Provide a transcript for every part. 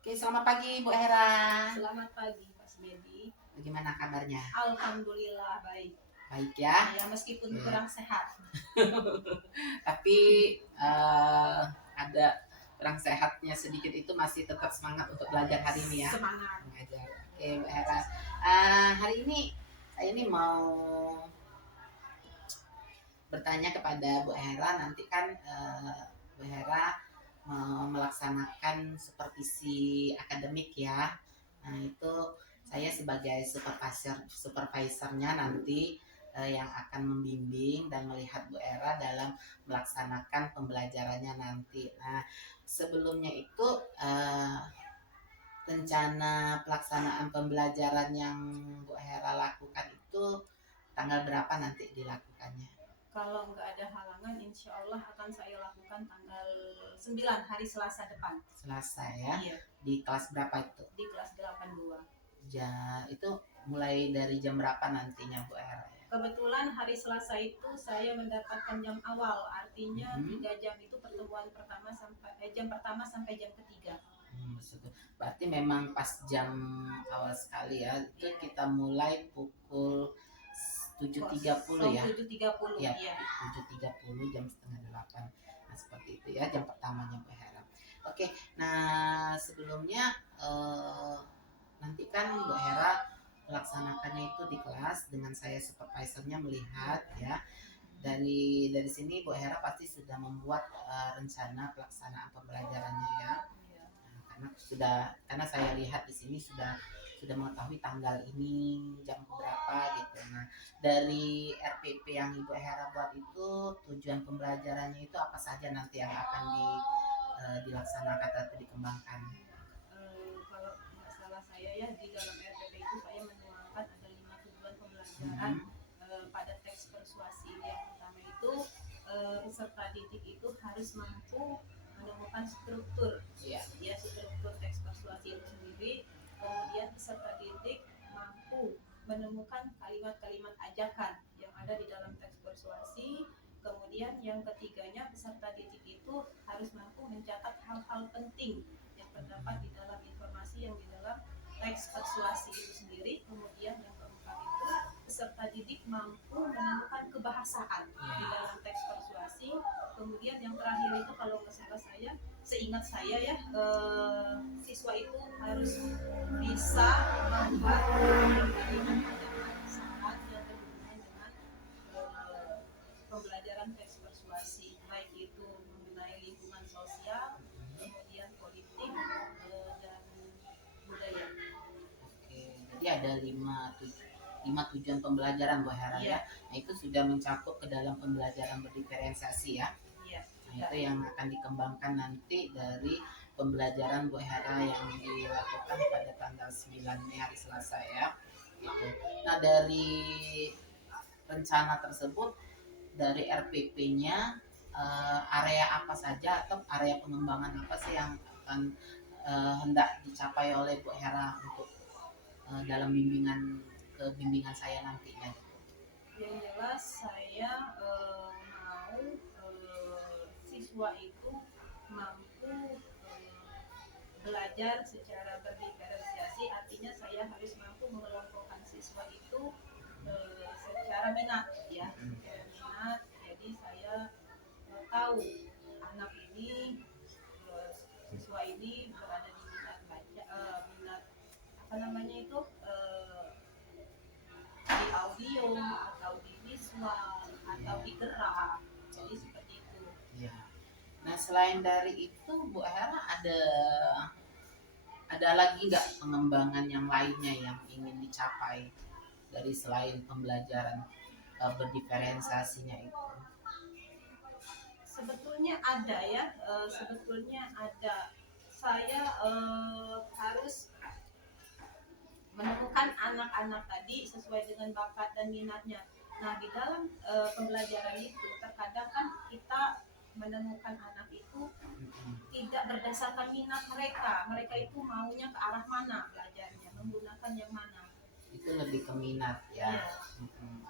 Oke, selamat pagi Bu Hera. Selamat pagi, Mas Dedi. Bagaimana kabarnya? Alhamdulillah baik. Baik ya. Ya, meskipun Oke. kurang sehat. Tapi ada kurang sehatnya sedikit itu masih tetap semangat untuk belajar hari ini ya. Semangat. Mengajar. Oke, Bu Hera. Hari ini saya ini mau bertanya kepada Bu Hera. Nanti kan Bu Hera melaksanakan supervisi akademik ya. Nah itu saya sebagai supervisornya nanti yang akan membimbing dan melihat Bu Era dalam melaksanakan pembelajarannya nanti. Nah sebelumnya itu rencana pelaksanaan pembelajaran yang Bu Hera lakukan itu tanggal berapa nanti dilakukannya? Kalau nggak ada halangan, insya Allah akan saya lakukan tanggal 9 hari Selasa depan. Selasa ya? Iya. Di kelas berapa itu? Di kelas 82. Itu mulai dari jam berapa nantinya Bu Era? Kebetulan hari Selasa itu saya mendapatkan jam awal, artinya 3 jam itu pertemuan pertama sampai jam pertama sampai jam ketiga. Berarti memang pas jam awal sekali ya. Itu kita mulai pukul 7.30 ya. 7.30 ya. Iya. 7.30 jam setengah 8. Nah, seperti itu ya jam pertamanya Bu Hera. Oke, nah sebelumnya nanti kan Bu Hera melaksanakannya itu di kelas dengan saya supervisornya melihat ya. Dari sini Bu Hera pasti sudah membuat rencana pelaksanaan pembelajarannya ya. Karena saya lihat di sini sudah mengetahui tanggal ini jam berapa gitu. Nah, dari RPP yang Ibu Hera buat itu tujuan pembelajarannya itu apa saja nanti yang akan dilaksanakan atau dikembangkan? Kalau nggak salah saya ya di dalam RPP itu saya menuangkan ada 5 tujuan pembelajaran pada teks persuasi. Yang pertama itu peserta didik itu harus mampu menemukan struktur ya struktur teks persuasi itu sendiri. Kemudian peserta didik mampu menemukan kalimat-kalimat ajakan yang ada di dalam teks persuasi. Kemudian yang ketiganya peserta didik itu harus mampu mencatat hal-hal penting yang terdapat di dalam informasi yang di dalam teks persuasi itu sendiri. Kemudian yang keempat itu peserta didik mampu menemukan kebahasaan di dalam teks persuasi. Kemudian yang terakhir itu kalau nggak salah saya, seingat saya ya, siswa itu harus bisa membuat kalimat saran yang berhubungan dengan pembelajaran teks persuasi, baik itu mengenai lingkungan sosial, kemudian politik, dan budaya. Oke, jadi ada 5 tujuan pembelajaran Bu Hera ya. Nah itu sudah mencakup ke dalam pembelajaran berdiferensiasi ya. Nah itu yang akan dikembangkan nanti dari pembelajaran Bu Hera yang dilakukan pada tanggal 9 Mei hari Selasa ya. Gitu. Nah dari rencana tersebut dari RPP-nya area apa saja atau area pengembangan apa sih yang akan hendak dicapai oleh Bu Hera untuk dalam bimbingan saya nantinya. Yang jelas saya mau siswa itu mampu belajar secara berdiferensiasi, artinya saya harus mampu mengelompokkan siswa itu secara minat ya, minat. Jadi saya tahu anak ini, siswa ini berada di minat baca, minat apa namanya itu, di audio atau di visual atau di gerak. Jadi seperti itu ya. Nah selain dari itu Bu Hera ada lagi nggak pengembangan yang lainnya yang ingin dicapai dari selain pembelajaran berdiferensiasinya itu? Sebetulnya ada ya, saya harus menemukan anak-anak tadi sesuai dengan bakat dan minatnya. Nah di dalam pembelajaran itu terkadang kan kita menemukan anak itu tidak berdasarkan minat mereka itu maunya ke arah mana belajarnya, menggunakan yang mana. Itu lebih ke minat ya.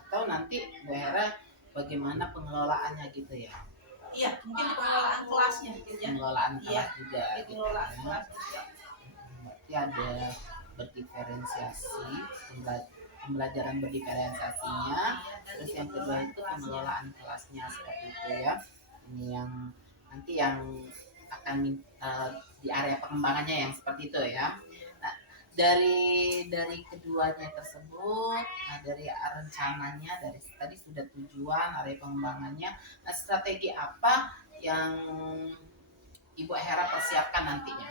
Atau nanti Bu Hera bagaimana pengelolaannya gitu ya? Iya, mungkin di pengelolaan kelasnya mungkin ya. Pengelolaan kelas juga. Di pengelolaan kelas juga. nanti ada berdiferensiasi, pembelajaran berdiferensiasinya. Terus yang kedua itu pengelolaan kelasnya seperti itu ya. Ini yang nanti yang akan di area pengembangannya yang seperti itu ya. Nah, dari keduanya tersebut, dari rencananya, dari tadi sudah tujuan, area pengembangannya. Nah, strategi apa yang Ibu Hera persiapkan nantinya?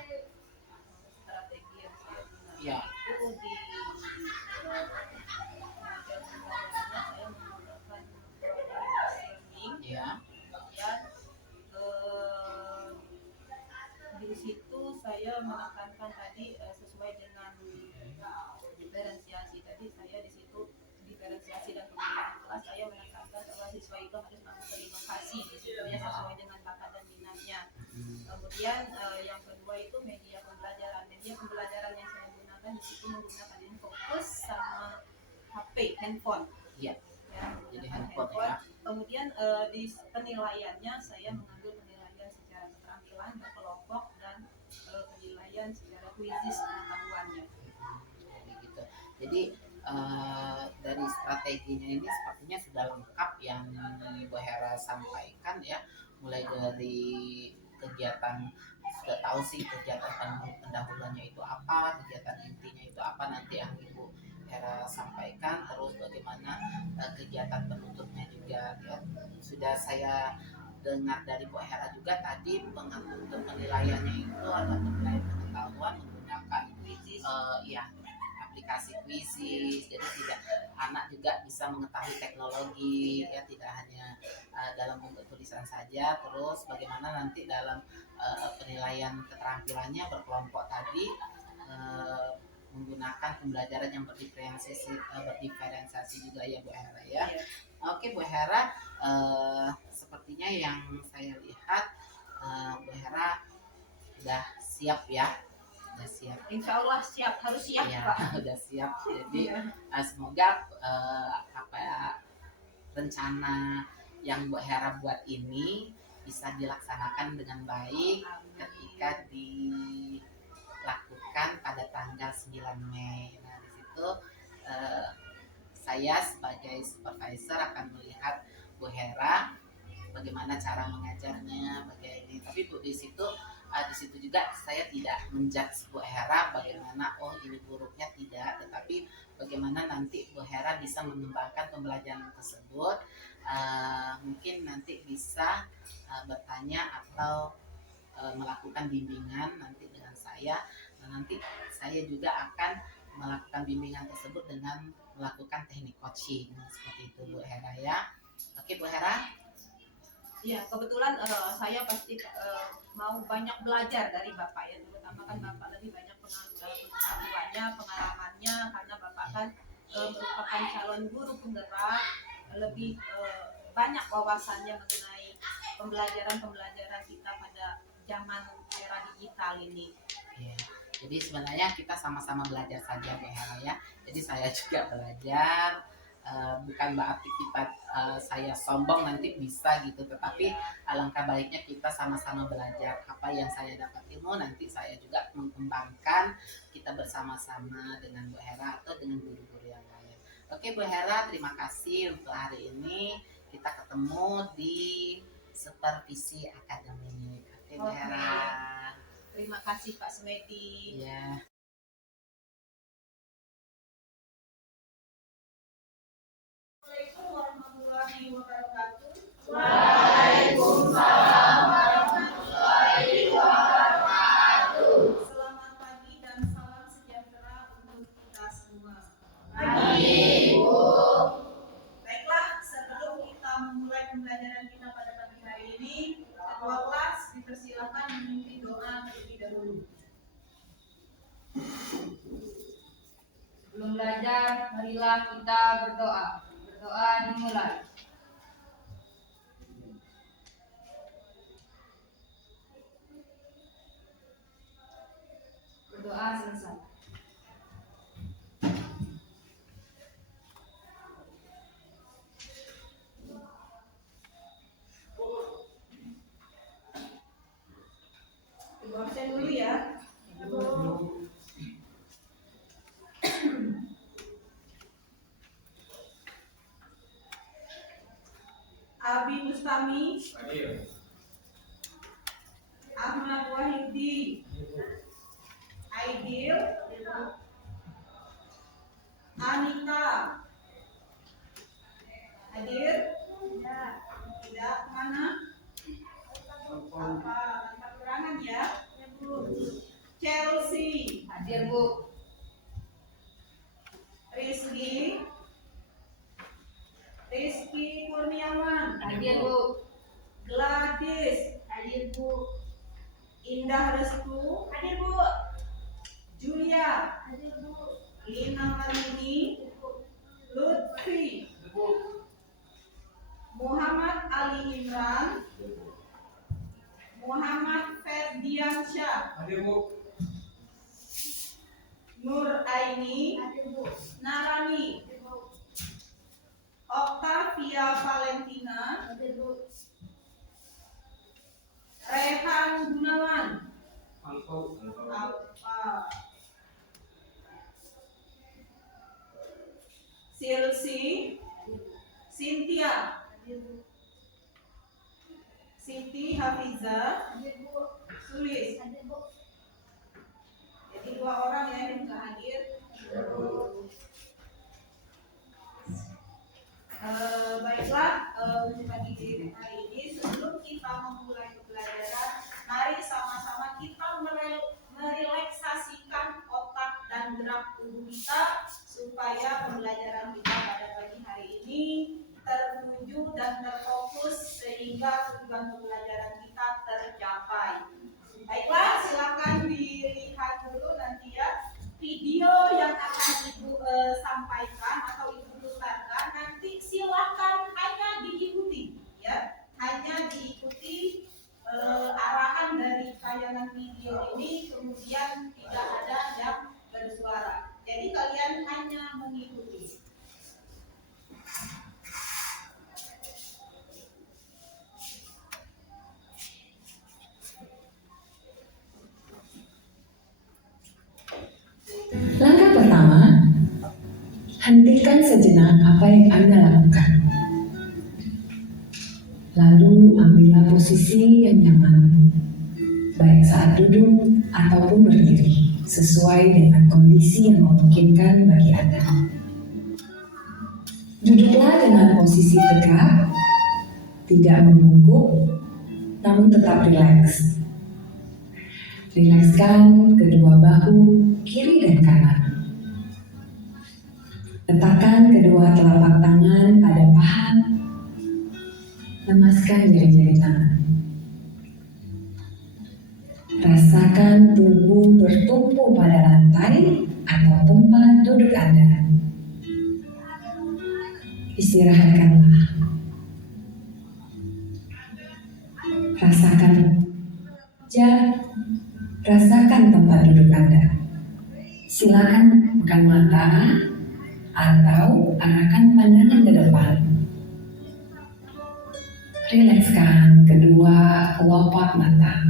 Strategi yang saya gunakan Ya. itu di model pembelajarannya saya menggunakan learning. Ya. Kemudian di situ saya menekankan tadi sesuai dengan diferensiasi tadi, saya di situ diferensiasi dan pemilihan kelas saya menekankan bahwa siswa itu harus mampu berinovasi di situ ya, sesuai dengan bakat dan minatnya. Kemudian yang kedua itu media pembelajaran yang saya gunakan di situ menggunakan Infocus sama HP handphone. Iya. Ya, Jadi handphone. ya. Kemudian di penilaiannya saya mengambil penilaian secara keterampilan berkelompok dan penilaian secara kuisis pengetahuannya. Gitu. Jadi dari strateginya ini sepertinya sudah lengkap yang Ibu Hera sampaikan ya, mulai dari kegiatan, sudah tahu sih kegiatan pendahuluannya itu apa, kegiatan intinya itu apa nanti yang Ibu Hera sampaikan, terus bagaimana kegiatan penutupnya juga ya. Sudah saya dengar dari Bu Hera juga tadi untuk penilaiannya itu ada penilaian pengetahuan menggunakan ya aplikasi kuisis, jadi tidak, anak juga bisa mengetahui teknologi ya, tidak hanya dalam bentuk tulisan saja. Terus bagaimana nanti dalam penilaian keterampilannya berkelompok tadi menggunakan pembelajaran yang berdiferensiasi juga ya Bu Hera ya. Oke Bu Hera, sepertinya yang saya lihat Bu Hera sudah siap ya. Udah siap. Insya Allah siap, harus siap ya, Pak. Udah siap. Jadi semoga rencana yang Bu Hera buat ini bisa dilaksanakan dengan baik. Amin. Ketika dilakukan pada tanggal 9 Mei. Nah, di situ saya sebagai supervisor akan melihat Bu Hera bagaimana cara mengajarnya, bagaimana. Tapi Bu di situ juga saya tidak menjudge Bu Hera bagaimana ini buruknya, tidak, tetapi bagaimana nanti Bu Hera bisa mengembangkan pembelajaran tersebut. Mungkin nanti bisa bertanya atau melakukan bimbingan nanti dengan saya. Nah, nanti saya juga akan melakukan bimbingan tersebut dengan melakukan teknik coaching seperti itu Bu Hera ya. Oke Bu Hera. Iya, kebetulan saya pasti mau banyak belajar dari Bapak ya, terutama kan Bapak lebih banyak pengetahuannya, pengalamannya, karena Bapak kan merupakan calon guru penggerak, lebih banyak wawasannya mengenai pembelajaran kita pada zaman era digital ini. Ya, jadi sebenarnya kita sama-sama belajar saja Bu Hera ya. Jadi saya juga belajar. Bukan berarti kita saya sombong nanti bisa gitu, tetapi alangkah baiknya kita sama-sama belajar. Apa yang saya dapat ilmu nanti saya juga mengembangkan, kita bersama-sama dengan Bu Hera atau dengan guru-guru yang lain. Oke Bu Hera, terima kasih untuk hari ini. Kita ketemu di Supervisi Akademik. Oke Bu Hera. Terima kasih Pak Smedi. Ya. Assalamualaikum warahmatullahi wabarakatuh. Waalaikumsalam warahmatullahi wabarakatuh. Selamat pagi dan salam sejahtera untuk kita semua. Pagi, Bu. Baiklah, sebelum kita memulai pembelajaran kita pada pagi hari ini, ketua kelas dipersilakan memimpin doa terlebih dahulu. Sebelum belajar, marilah kita berdoa. Berdoa dimulai. Berdoa selesai. Ibu absen dulu ya. Fahmi, Ahmad Wahyudi, Aidil, Anita, hadir? Tidak, mana? Tanpa kurangan ya. Chelsea, Hadir Bu. Rizky Kurniawan, Hadir Bu. Gladys, hadir Bu. Indah Restu, hadir Bu. Julia, hadir Bu. Lina Marlini, Lutfi, Muhammad Ali Imran, Muhammad Ferdiansyah, Hadir Bu. Nur Aini, Narani, Octavia Valentina, Rehan Gunawan, Silsi, Cynthia, Siti Hafiza, Sulis. Jadi 2 orang ya yang sudah hadir. Baiklah, untuk pagi hari ini sebelum kita memulai pembelajaran, mari sama-sama kita merelaksasikan otak dan gerak tubuh kita supaya pembelajaran kita pada pagi hari ini tertuju dan terfokus sehingga tujuan pembelajaran kita tercapai. Baiklah, silakan dilihat dulu nanti ya video yang akan Ibu sampaikan atau Ibu putarkan. Nanti silakan hanya diikuti ya, hanya diikuti arahan dari tayangan video ini, kemudian tidak ada yang bersuara. Jadi kalian hanya mengikuti. Langkah pertama, hentikan sejenak apa yang Anda lakukan. Lalu ambillah posisi yang nyaman, baik saat duduk ataupun berdiri, sesuai dengan kondisi yang memungkinkan bagi Anda. Duduklah dengan posisi tegak, tidak membungkuk, namun tetap rileks. Rilekskan kedua bahu, kiri dan kanan. Letakkan kedua telapak tangan pada paha. Lemaskan jari-jari tangan. Rasakan tubuh bertumpu pada lantai atau tempat duduk Anda. Istirahatkanlah. Rasakan tempat duduk Anda. Silakan bukan mata atau arahkan pandangan ke depan. Rilekskan kedua kelopak mata.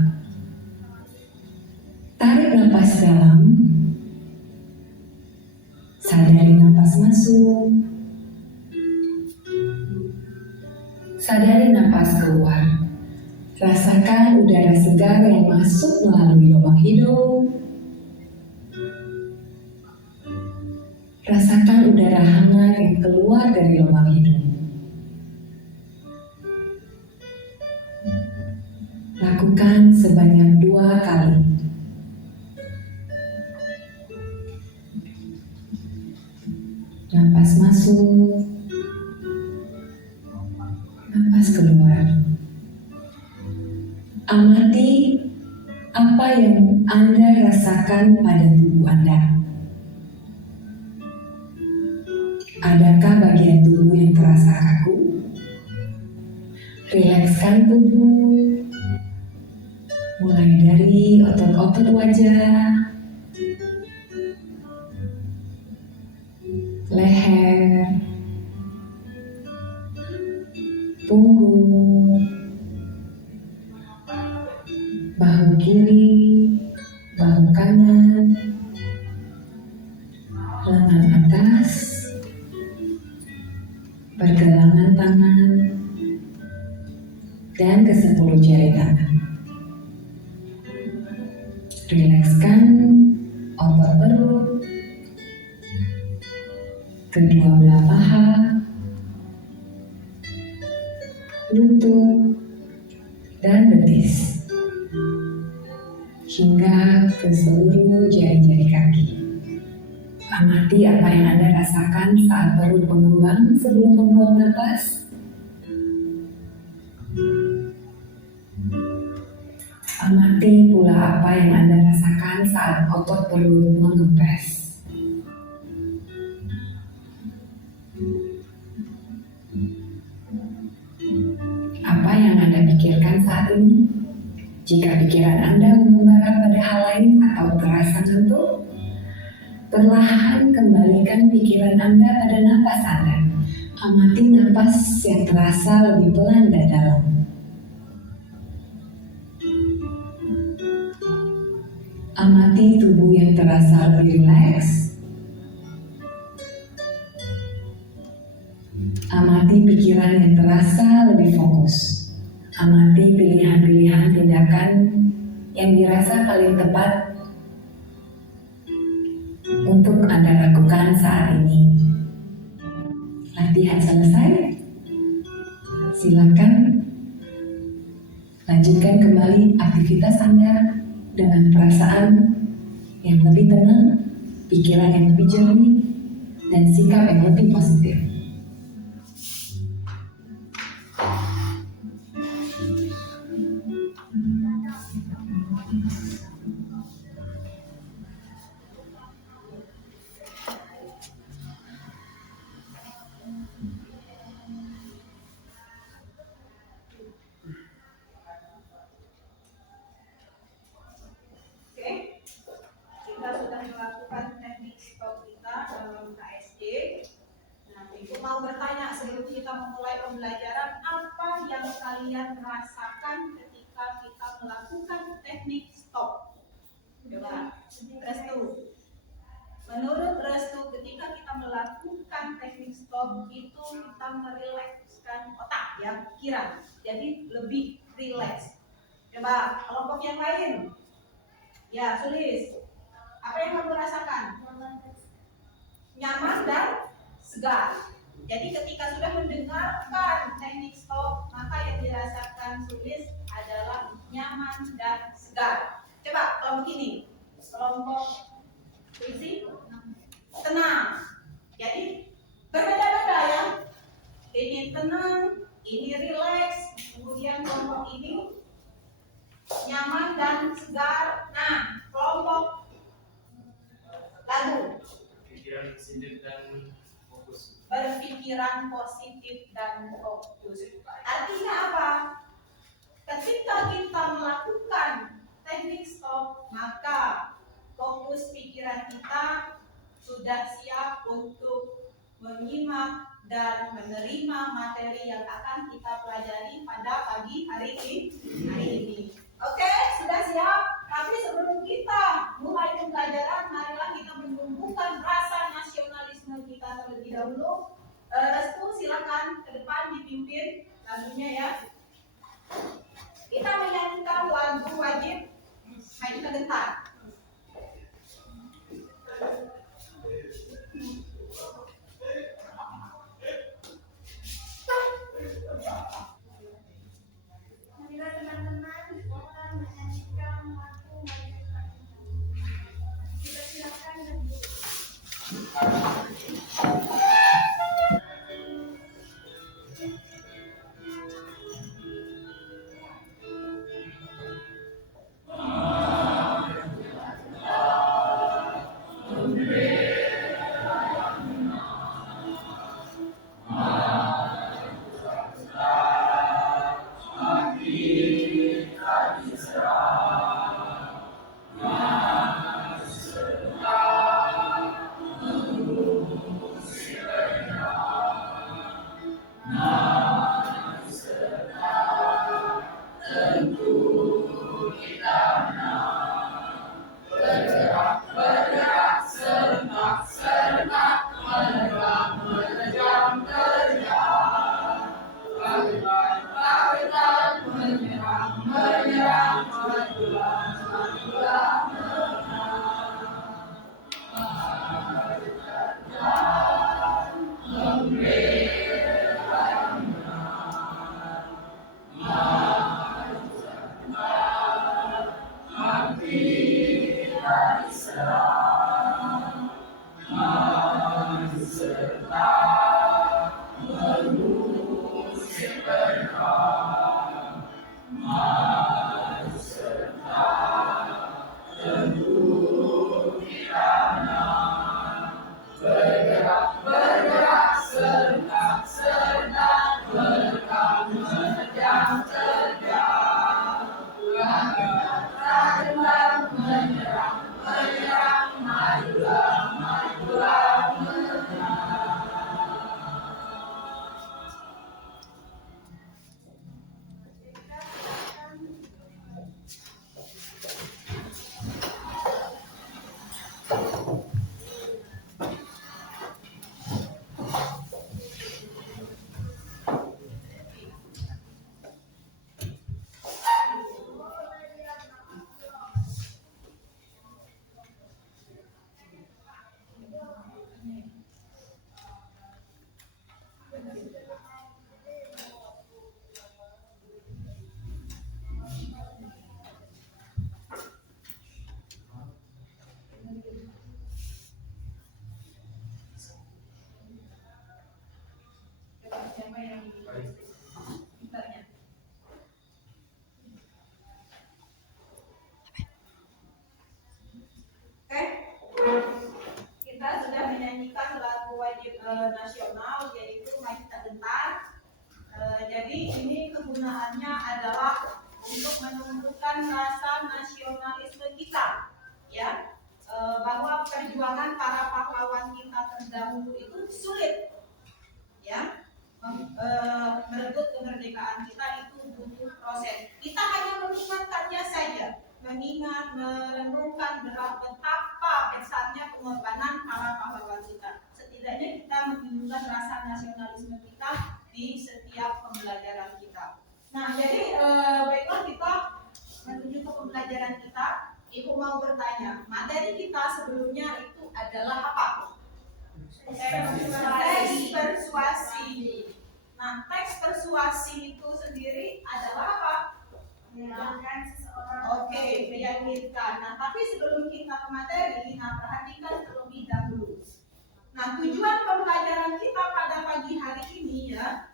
Tarik napas dalam. Sadari napas masuk. Sadari napas keluar. Rasakan udara segar yang masuk melalui lubang hidung. Rasakan udara hangat yang keluar dari lubang hidung. Lakukan sebanyak 2 kali. Napas masuk, napas keluar. Amati apa yang Anda rasakan pada tubuh Anda. Adakah bagian tubuh yang terasa kaku? Rilekskan tubuh, mulai dari otot-otot wajah, leher, punggung, bahu kiri, bahu kanan, lengan atas, pergelangan tangan, ke 10 jari tangan. Rilekskan otot perut, kedua belah paha, lutut, dan betis, hingga ke seluruh jari-jari kaki. Amati apa yang Anda rasakan saat perut mengembang sebelum membuang napas. Amati pula apa yang Anda rasakan saat otot perut mengempes. Apa yang Anda pikirkan saat ini? Jika pikiran Anda mengembara pada hal lain atau terasa ngantuk, perlahan kembalikan pikiran Anda pada napas Anda. Amati napas yang terasa lebih pelan dan dalam. Amati tubuh yang terasa lebih rileks. Amati pikiran yang terasa lebih fokus. Amati pilihan-pilihan tindakan yang dirasa paling tepat untuk Anda lakukan saat ini. Latihan selesai. Silakan lanjutkan kembali aktivitas Anda dengan perasaan yang lebih tenang, pikiran yang lebih jernih, dan sikap yang lebih positif. Oke, kita sudah melakukan teknik stop kita dalam KSD. Nah, Ibu mau bertanya sebelum kita memulai pembelajaran, apa yang kalian rasakan ketika kita melakukan teknik stop? Coba, Restu. Menurut Restu, ketika kita melakukan teknik stop itu kita merilekskan otak ya, pikiran. Jadi lebih rileks. Coba kelompok yang lain. Ya, Sulis. Apa yang kamu rasakan? Nyaman dan segar. Jadi ketika sudah mendengarkan teknik stop, maka yang dirasakan Sulis adalah nyaman dan segar. Coba kelompok ini. Kelompok puisi tenang. Jadi berbeda-beda ya. Ini tenang, ini rileks, kemudian kelompok ini nyaman dan segar. Nah, kelompok lagu pikiran positif dan fokus. berpikiran positif dan fokus. Artinya apa? Ketika kita melakukan teknik stop, maka fokus pikiran kita sudah siap untuk menyimak dan menerima materi yang akan kita pelajari pada pagi hari ini. Oke, sudah siap? Tapi sebelum kita mulai pembelajaran, marilah kita menumbuhkan rasa nasionalisme kita terlebih dahulu. Restu, silakan ke depan dipimpin lagunya ya. Kita menyanyikan lagu wajib Main Kegentar. Marilah teman-teman akan menyanyikan lagu Main Kegentar. Kita silakan lagu. Siapa yang pintarnya? Oke, kita sudah menyanyikan lagu wajib nasional yaitu Mari Kita Gentar. Jadi ini kegunaannya adalah untuk menumbuhkan rasa nasionalisme kita, ya, bahwa perjuangan para pahlawan kita terdahulu itu sulit, ya. Merebut kemerdekaan kita itu butuh proses. Kita hanya mengingatkannya saja, mengingat, merenungkan betapa besarnya pengorbanan para pahlawan kita. Setidaknya kita menunjukkan rasa nasionalisme kita di setiap pembelajaran kita. Nah, jadi baiklah kita menuju ke pembelajaran kita. Ibu mau bertanya, materi kita sebelumnya itu adalah apa? Teks persuasi. Nah, teks persuasi itu sendiri adalah apa? Meyakinkan seseorang. Oke, meyakinkan. Nah, tapi sebelum kita ke materi, perhatikan terlebih dahulu. Nah, tujuan pembelajaran kita pada pagi hari ini, ya,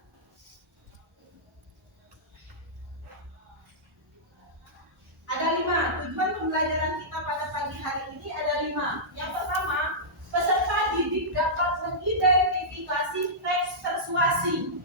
ada 5. Tujuan pembelajaran kita pada pagi hari ini ada 5. Yang pertama, peserta didik dapat mengidentifikasi teks persuasi.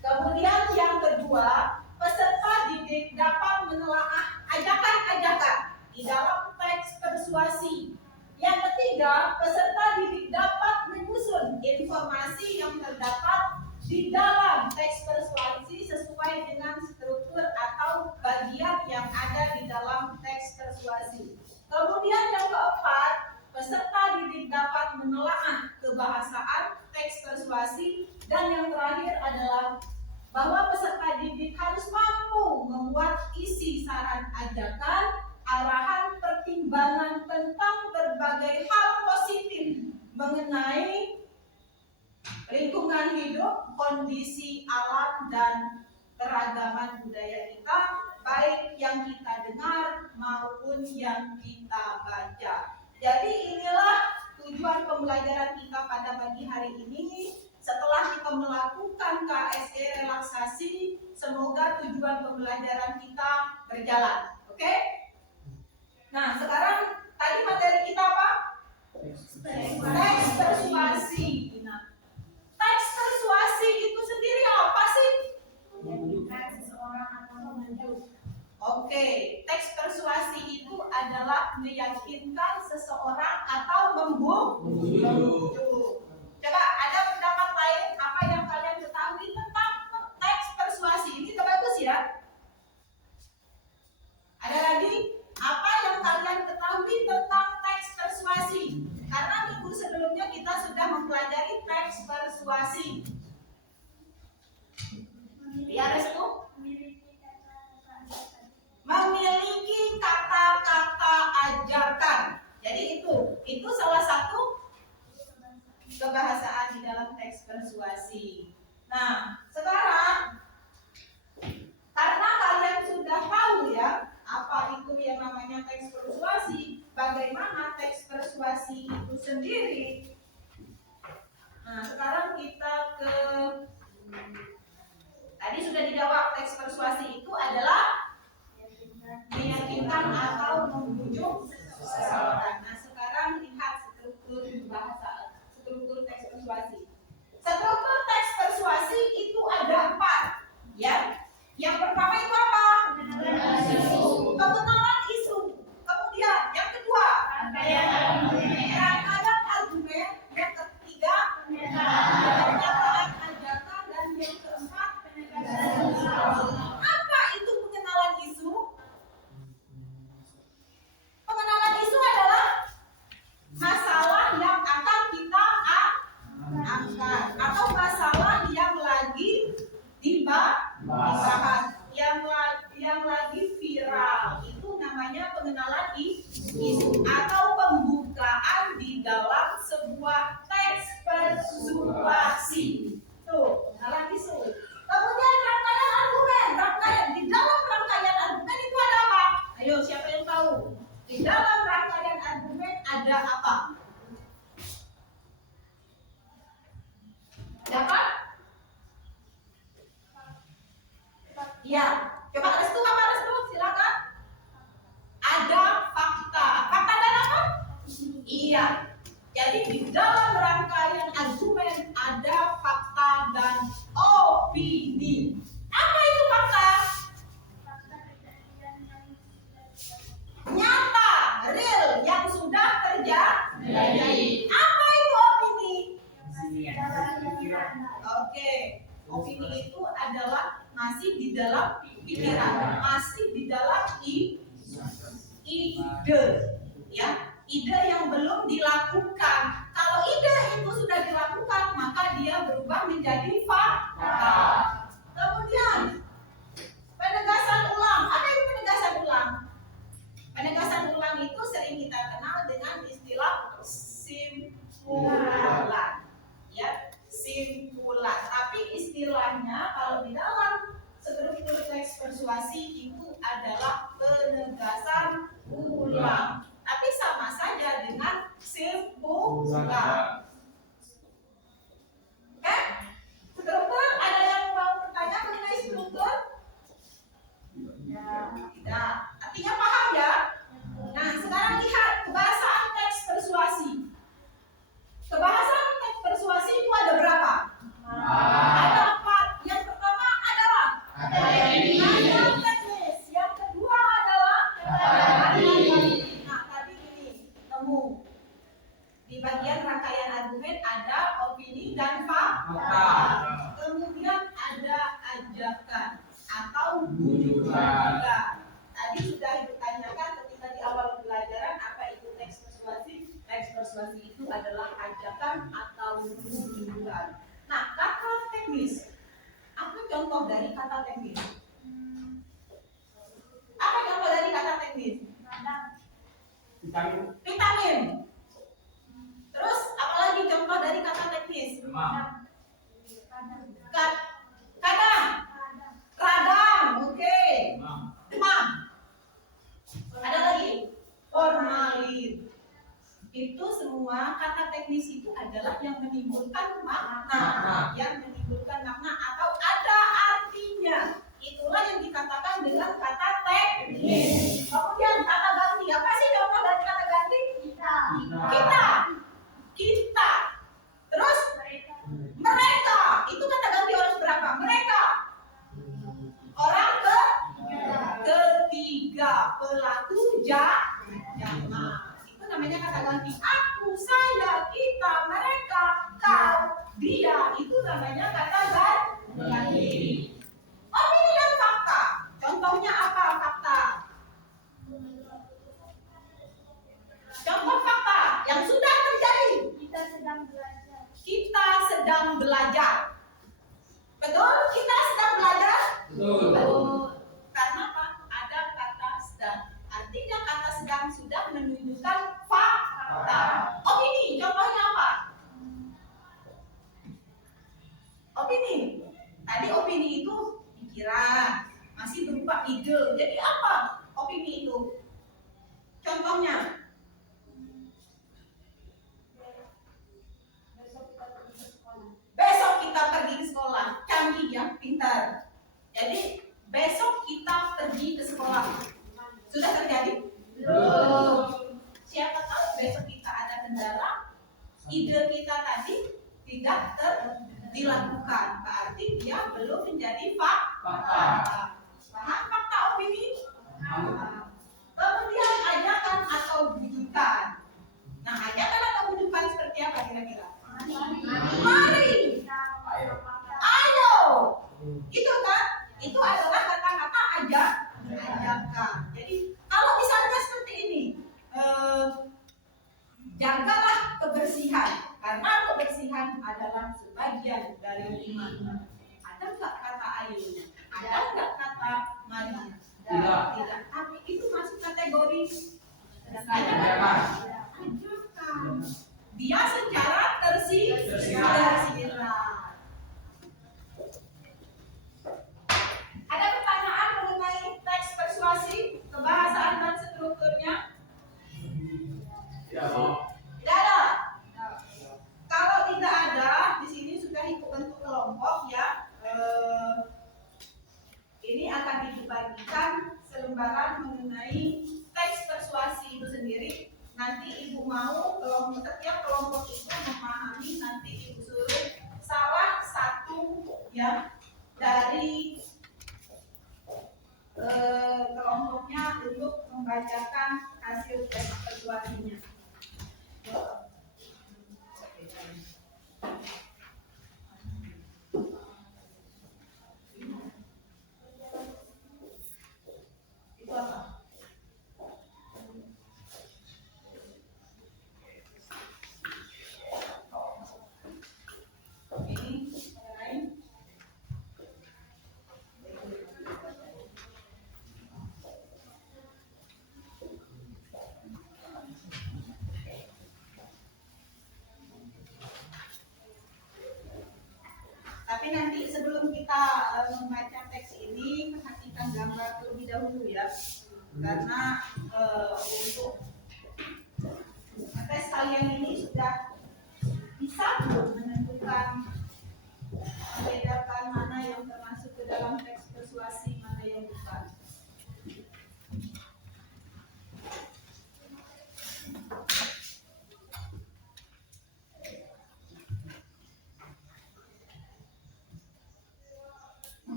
Kemudian yang kedua, peserta didik dapat menelaah ajakan-ajakan di dalam teks persuasi. Yang ketiga, peserta didik dapat menyusun informasi yang terdapat di dalam teks persuasi sesuai dengan struktur atau bagian yang ada di dalam teks persuasi. Kemudian yang keempat, peserta didik dapat menelaah kebahasaan teks persuasi. Dan yang terakhir adalah bahwa peserta didik harus mampu membuat isi saran ajakan, arahan, pertimbangan tentang berbagai hal positif mengenai lingkungan hidup, kondisi alam, dan keragaman budaya kita, baik yang kita dengar maupun yang kita baca. Jadi inilah tujuan pembelajaran kita pada pagi hari ini. Setelah kita melakukan KSE relaksasi, semoga tujuan pembelajaran kita berjalan. Oke? Nah, sekarang tadi materi kita apa? Teks persuasi. Nah, teks persuasi itu sendiri apa sih? Oke, teks persuasi itu adalah meyakinkan seseorang atau membujuk. Coba ada pendapat lain apa yang kalian ketahui tentang teks persuasi ini? Bagus ya. Ada lagi apa yang kalian ketahui tentang teks persuasi? Karena minggu sebelumnya kita sudah mempelajari teks persuasi. Ya, Restu? Memiliki kata-kata ajakan. Jadi itu salah satu kebahasaan di dalam teks persuasi. Nah, sekarang karena kalian sudah tahu ya apa itu yang namanya teks persuasi, bagaimana teks persuasi itu sendiri. Nah, sekarang kita ke tadi sudah dijawab, teks persuasi itu adalah meyakinkan atau membujuk seseorang. Nah, sekarang lihat struktur bahasa, struktur teks persuasi. Struktur teks persuasi itu ada 4, ya. Yang pertama itu apa? Pengenalan isu. Kemudian yang kedua, rangkaian argumen. Yang ketiga, pernyataan ajakan, dan yang keempat, apa itu pengenalan isu? Pengenalan isu adalah masalah yang akan kita angkat atau masalah yang lagi dibahas, yang lagi viral. Itu namanya pengenalan isu atau pembukaan di dalam sebuah teks persuasi. Tuh, pengenalan isu. Kemudian rangkaian argumen. Di dalam rangkaian argumen itu ada apa? Ayo, siapa yang tahu? Di dalam rangkaian argumen ada apa? Dapat? Ya, coba restu apa restu? Silakan. Ada fakta. Fakta dan apa? Iya. Jadi di dalam rangkaian argumen ada fakta dan opini. Apa itu fakta? Nyata, real, yang sudah terjadi. Apa itu opini? Oke, opini itu adalah masih di dalam pikiran, masih di dalam ide, ya, ide yang belum dilakukan. Kalau ide itu sudah dilakukan, maka dia berubah menjadi fakta. Kemudian penegasan ulang. Apa itu penegasan ulang? Penegasan ulang itu sering kita kenal dengan istilah simpulan, ya, simpulan. Tapi istilahnya kalau di dalam struktur teks persuasi itu adalah penegasan ulang. Tapi sama saja dengan simpulan. Oke? Struktur, ada yang mau bertanya mengenai struktur? Tidak. Artinya paham ya? Nah, sekarang lihat kebahasaan teks persuasi. Kebahasaan teks persuasi itu ada berapa? Ada 4. Yang pertama adalah teknis. Yang kedua adalah nah, tadi ini nemu di bagian rangkaian argumen ada opini dan fakta. Kemudian ada ajakan atau bujukan. Tadi sudah ditanyakan ketika di awal pelajaran apa itu teks persuasi. Teks persuasi itu adalah ajakan atau bujukan. Nah, kata teknis. Apa contoh dari kata teknis? Apa contoh dari kata teknis? Vitamin. Terus apalagi contoh dari kata teknis? Kadang. Radang. Oke. Demam. Ada lagi? Formalin. Itu semua kata teknis itu adalah yang menimbulkan makna, yang menimbulkan makna atau ada artinya. Itulah yang dikatakan dengan kata teknis. Kemudian kata ganti. Apa sih contoh dari kata ganti? Kita. Terus mereka. Itu kata ganti orang berapa? Mereka. Orang ketiga, pelaku jamaah. Itu namanya kata ganti. Aku, saya, kita, mereka, kau, dia. Itu namanya kata ganti. Opini dan fakta. Contohnya apa fakta? Contoh fakta yang sudah terjadi. Kita sedang belajar. Betul? Kita sedang belajar? Betul. Karena apa? Ada kata sedang. Artinya kata sedang sudah menunjukkan fakta. Opini, contohnya apa? Opini. Tadi opini itu pikiran, masih berupa ide. Jadi apa opini itu? Contohnya? pintar. Jadi besok kita pergi ke sekolah. Sudah terjadi? Belum. Siapa tahu besok kita ada kendala, ide kita tadi tidak dilakukan. Berarti dia belum menjadi fakta. Paham fakta opini? Kemudian ajakan atau bujukan. Nah, ajakan atau bujukan seperti apa kira-kira? Mari. Ayo. Itu kan? Itu adalah kata-kata ajakan. Jadi kalau misalnya seperti ini, jagalah kebersihan karena kebersihan adalah sebagian dari iman. Ada nggak kata ayo? Ada nggak kata mari? Tidak. Tapi itu masuk kategori ajakan. Dia secara tersirat. Ada pertanyaan mengenai teks persuasi, kebahasaan dan strukturnya? Tidak ada. Kalau tidak ada, di sini sudah ikut bentuk kelompok ya. Ini akan dibagikan selembaran mengenai teks persuasi itu sendiri. Nanti ibu mau setiap kelompok itu memahami, nanti ibu suruh salah satu ya dari kelompoknya untuk membacakan hasil tes persuasinya. Itu apa? Ini mengenai tapi nanti sebelum kita membaca teks ini perhatikan gambar terlebih dahulu ya, karena untuk tes kalian ini sudah bisa menentukan membedakan mana yang termasuk ke dalam teks persuasi, mana yang bukan.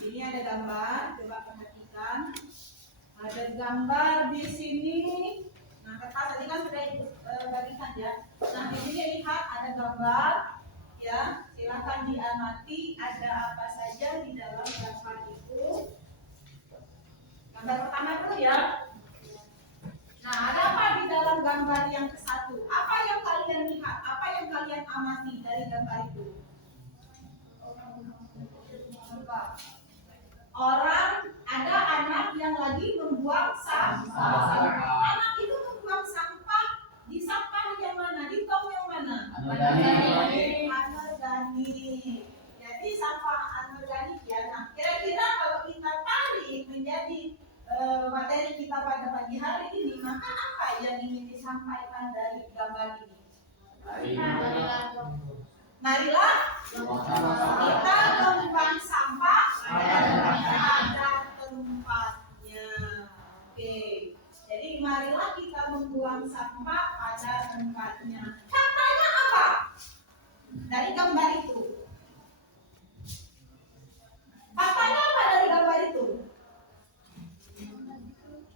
Ini ada gambar, coba perhatikan. Ada gambar di sini. Nah, kertas tadi kan sudah bagikan ya. Nah, di sini lihat ada gambar, ya. Silakan diamati ada apa saja di dalam gambar itu. Gambar pertama dulu ya. Nah, ada apa di dalam gambar yang ke-1? Apa yang kalian lihat? Apa yang kalian amati dari gambar itu? Orang, ada anak yang lagi membuang sampah. Anak itu membuang sampah di sampah yang mana? Di tong yang mana? Anorganik. Jadi sampah anorganik ya. Nah, kira-kira kalau kita tarik menjadi materi kita pada pagi hari ini, maka apa yang ingin disampaikan dari gambar ini? Marilah kita membuang sampah pada tempatnya. Oke. Jadi marilah kita membuang sampah pada tempatnya. Katanya apa? Dari gambar itu. Katanya apa dari gambar itu?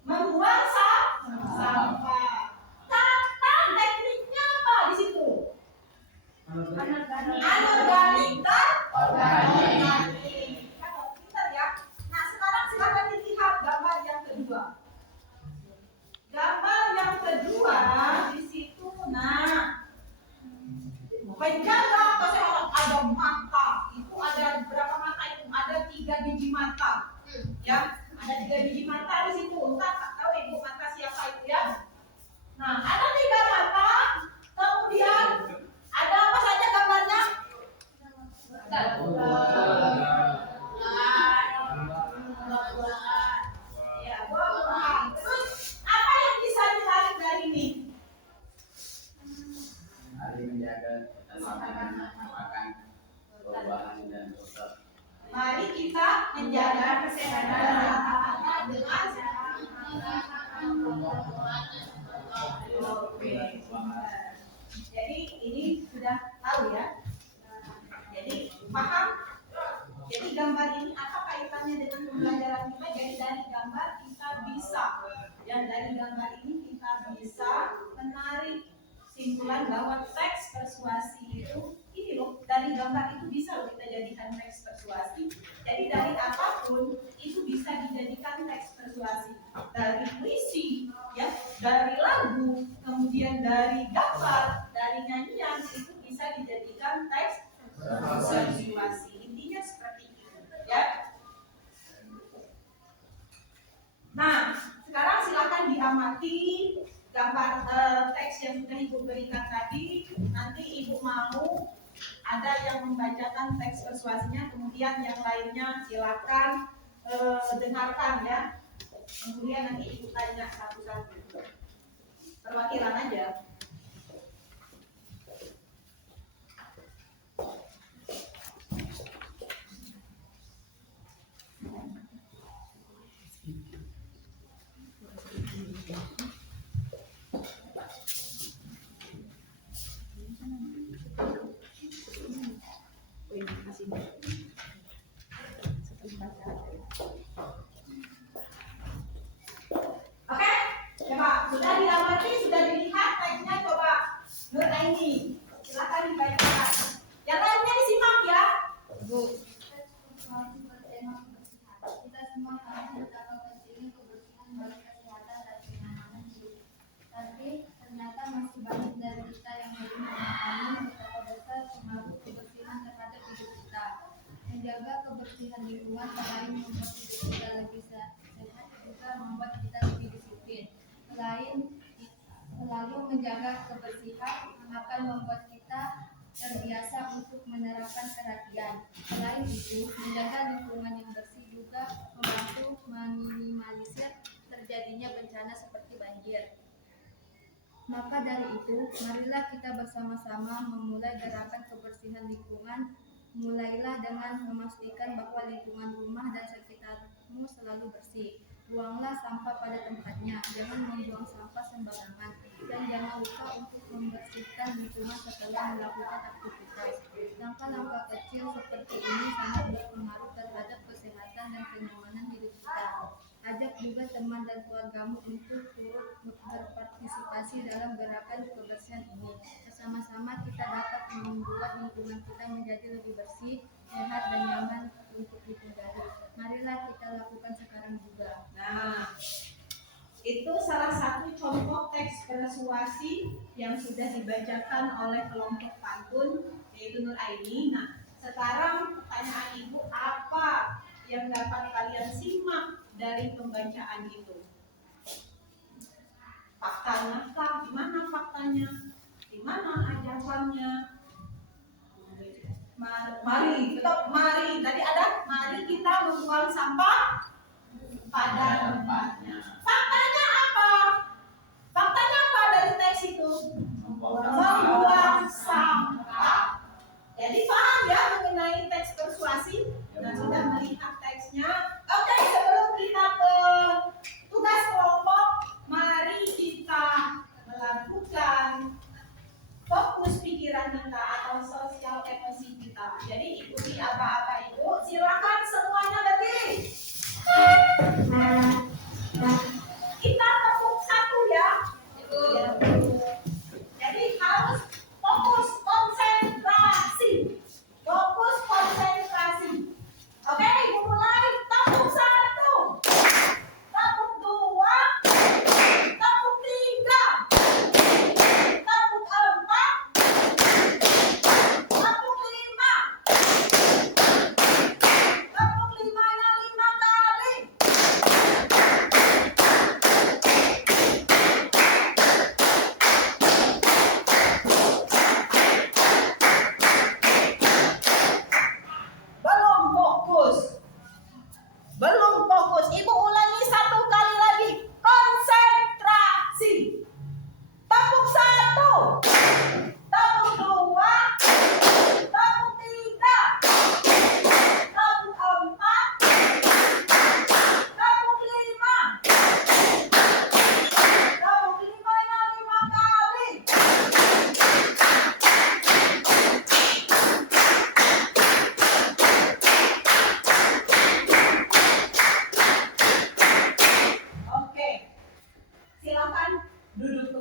Membuang sampah. Kata tekniknya apa di situ? Anorganik dan organik. Pintar ya. Nah, sekarang silakan dilihat gambar yang kedua. Gambar yang kedua di situ, nah, penjaga kesehatan ada mata. Itu ada berapa mata itu? Ada 3 biji mata. Ya, ada 3 biji mata di situ. Enggak tahu ibu mata siapa itu ya? Nah, ada 3 mata. Kemudian Oke. Jadi ini sudah tahu ya. Jadi paham? Jadi gambar ini apa kaitannya dengan pembelajaran kita? Jadi dari gambar kita bisa, ya dari gambar ini kita bisa menarik simpulan bahwa teks persuasi itu ini loh, dari gambar itu bisa loh kita jadikan teks persuasi. Jadi dari apapun itu bisa dijadikan teks persuasi. Dari puisi, ya, dari lagu, kemudian dari gambar, dari nyanyian itu bisa dijadikan teks persuasi. Intinya seperti itu, ya. Nah, sekarang silakan diamati gambar teks yang sudah Ibu berikan tadi. Nanti Ibu mau ada yang membacakan teks persuasinya, kemudian yang lainnya silakan dengarkan ya. Kemudian nanti Ibu tanya satu-satu. Perwakilan aja. Oke, coba sudah diamati, sudah dilihat teksnya, coba Nur Aini, silakan dibacakan. Yang lainnya disimak ya. Bu. Kita semua tahu betapa pentingnya kebersihan bagi kesehatan dan kenyamanan hidup. Tapi ternyata masih banyak dari kita yang belum memahami betapa besar pengaruh kebersihan terhadap hidup kita. Menjaga kebersihan lingkungan selain membuat hidup kita lebih sehat, juga membuat kita lebih disiplin. Selalu menjaga kebersihan akan membuat kita terbiasa untuk menerapkan perhatian. Selain itu, menjaga lingkungan yang bersih juga membantu meminimalisir terjadinya bencana seperti banjir. Maka dari itu, marilah kita bersama-sama memulai gerakan kebersihan lingkungan. Mulailah dengan memastikan bahwa lingkungan rumah dan sekitarmu selalu bersih. Buanglah sampah pada tempatnya, jangan membuang sampah sembarangan, dan jangan lupa untuk membersihkan lingkungan setelah melakukan aktivitas. Langkah-langkah kecil seperti ini sangat berpengaruh terhadap kesehatan dan kenyamanan hidup kita. Ajak juga teman dan keluargamu untuk turut berpartisipasi dalam gerakan kebersihan ini. Bersama-sama kita dapat membuat lingkungan kita menjadi lebih bersih, sehat, dan nyaman untuk ditinggali. Marilah kita lakukan sekarang juga. Nah, itu salah satu contoh teks persuasi yang sudah dibacakan oleh kelompok pantun yaitu Nur Aini. Nah, sekarang pertanyaan Ibu, apa yang dapat kalian simak dari pembacaan itu? Faktanya kah? Di mana faktanya? Di mana ajarannya? Mari, tetap mari. Tadi ada mari kita membuang sampah pada tempatnya. Faktanya apa? Faktanya apa dari teks itu? Membuang sampah. Jadi paham ya mengenai teks persuasi? Dan sudah melihat teksnya. Oke, sebelum kita ke tugas kelompok, mari kita melakukan fokus pikiran kita atau sosial emosi kita. Jadi ikuti apa-apa itu. Silakan semuanya berdiri.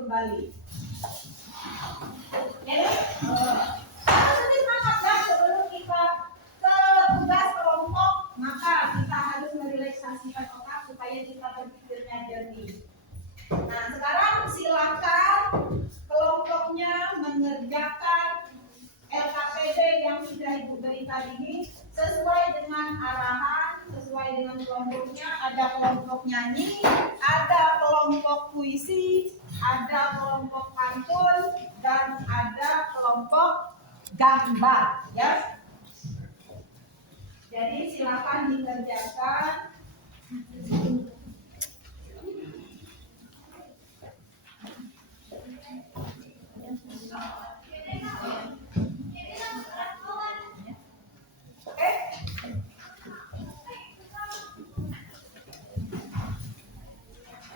kembali. Jadi, harus lebih semangat ya sebelum kita ke tugas kelompok, maka kita harus merelaksasikan otak supaya kita berpikirnya jernih. Nah, sekarang silakan kelompoknya mengerjakan LKPD yang sudah Ibu beri tadi ini sesuai dengan arahan, sesuai dengan kelompoknya. Ada kelompok nyanyi, ada kelompok puisi, ada kelompok pantun, dan ada kelompok gambar, ya. Jadi silakan dikerjakan.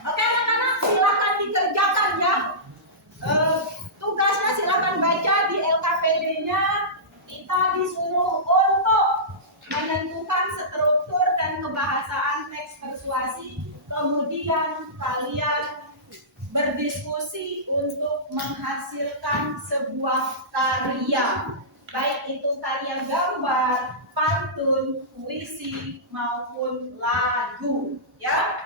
Oke, anak-anak silakan dikerjakan ya. Tugasnya silakan baca di LKPD-nya. Kita disuruh untuk menentukan struktur dan kebahasaan teks persuasi. Kemudian kalian berdiskusi untuk menghasilkan sebuah karya. Baik itu karya gambar, pantun, puisi, maupun lagu. Ya.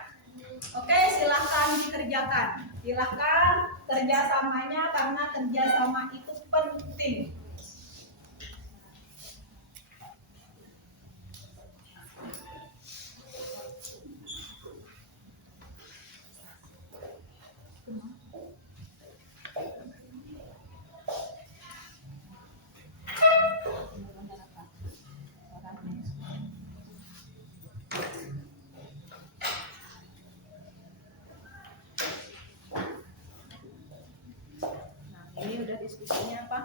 Oke, silahkan dikerjakan. Silahkan kerjasamanya karena kerjasama itu penting. Ini udah diskusinya apa?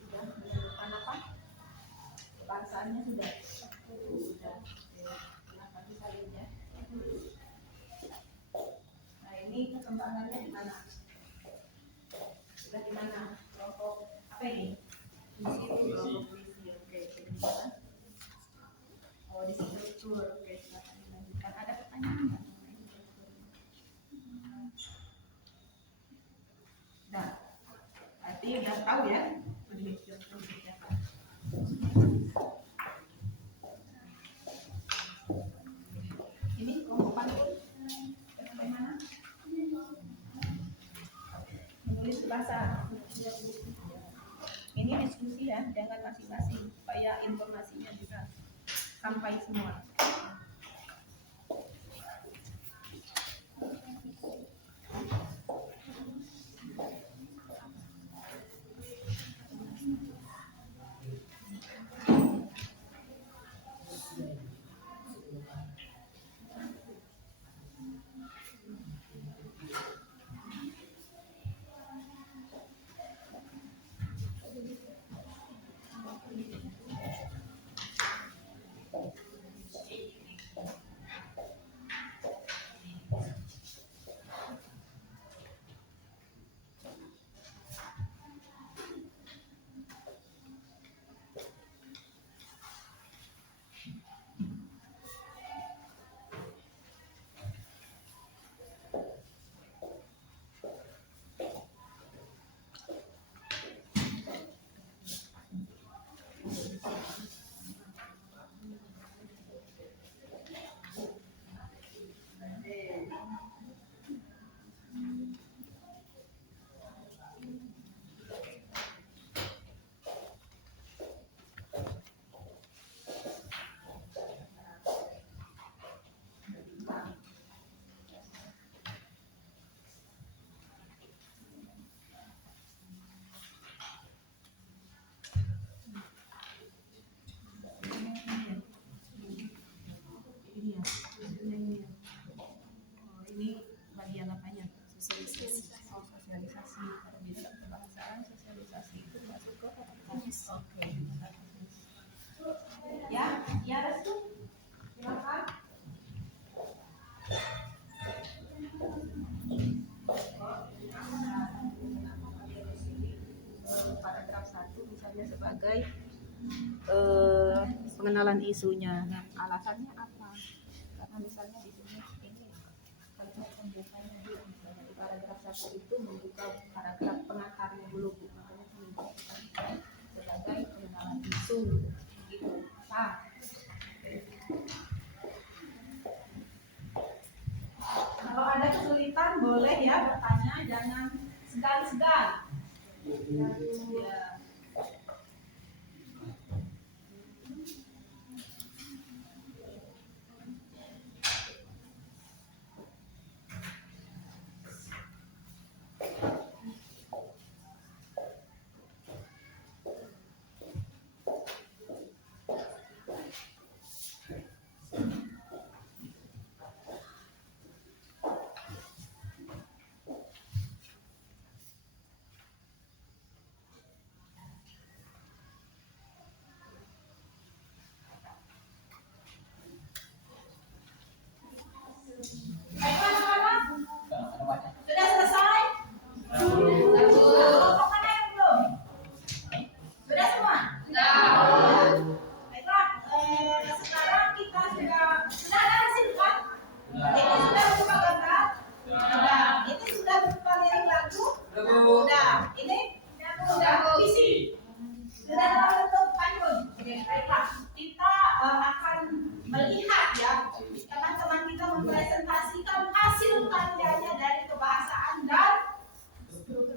Sudah menentukan apa? Bahasannya sudah. Sudah. Silahkan disalin ya. Nah, ini perkembangannya di mana? Sudah di mana? Kelompok apa ini? Di situ kelompok puisi. Oke, di mana? Oh, di struktur. Oke, silahkan dilanjutkan. Ada pertanyaan nggak? Nah, berarti udah tahu ya. Ini kelompok pantun sampai mana? Menulis bahasa. Ini diskusi ya, jangan masing-masing supaya informasinya juga sampai semua. Oke. Ya Restu, silakan. Paragraf 1 misalnya sebagai pengenalan isunya. Nah, alasannya apa? Karena misalnya di sini ini kalimat pembukaannya satu itu membuka paragraf pengantarnya dulu Bu, makanya kami sebagai pengenalan isu gitu. Nah, kalau ada kesulitan boleh ya bertanya, jangan segan-segan. Ya. Sudah selesai? Kelompok mana yang belum? Sudah semua? Baiklah, sekarang kita sudah ada hasil kan? Ini sudah berupa gambar? Sudah. Ini sudah berupa lirik lagu? Sudah. Ini? Sudah. Visi? Sudah dalam bentuk pantun? Baiklah, kita akan melihat ya teman-teman kita mempresentasikan hasil karyanya dari kebahasaan dan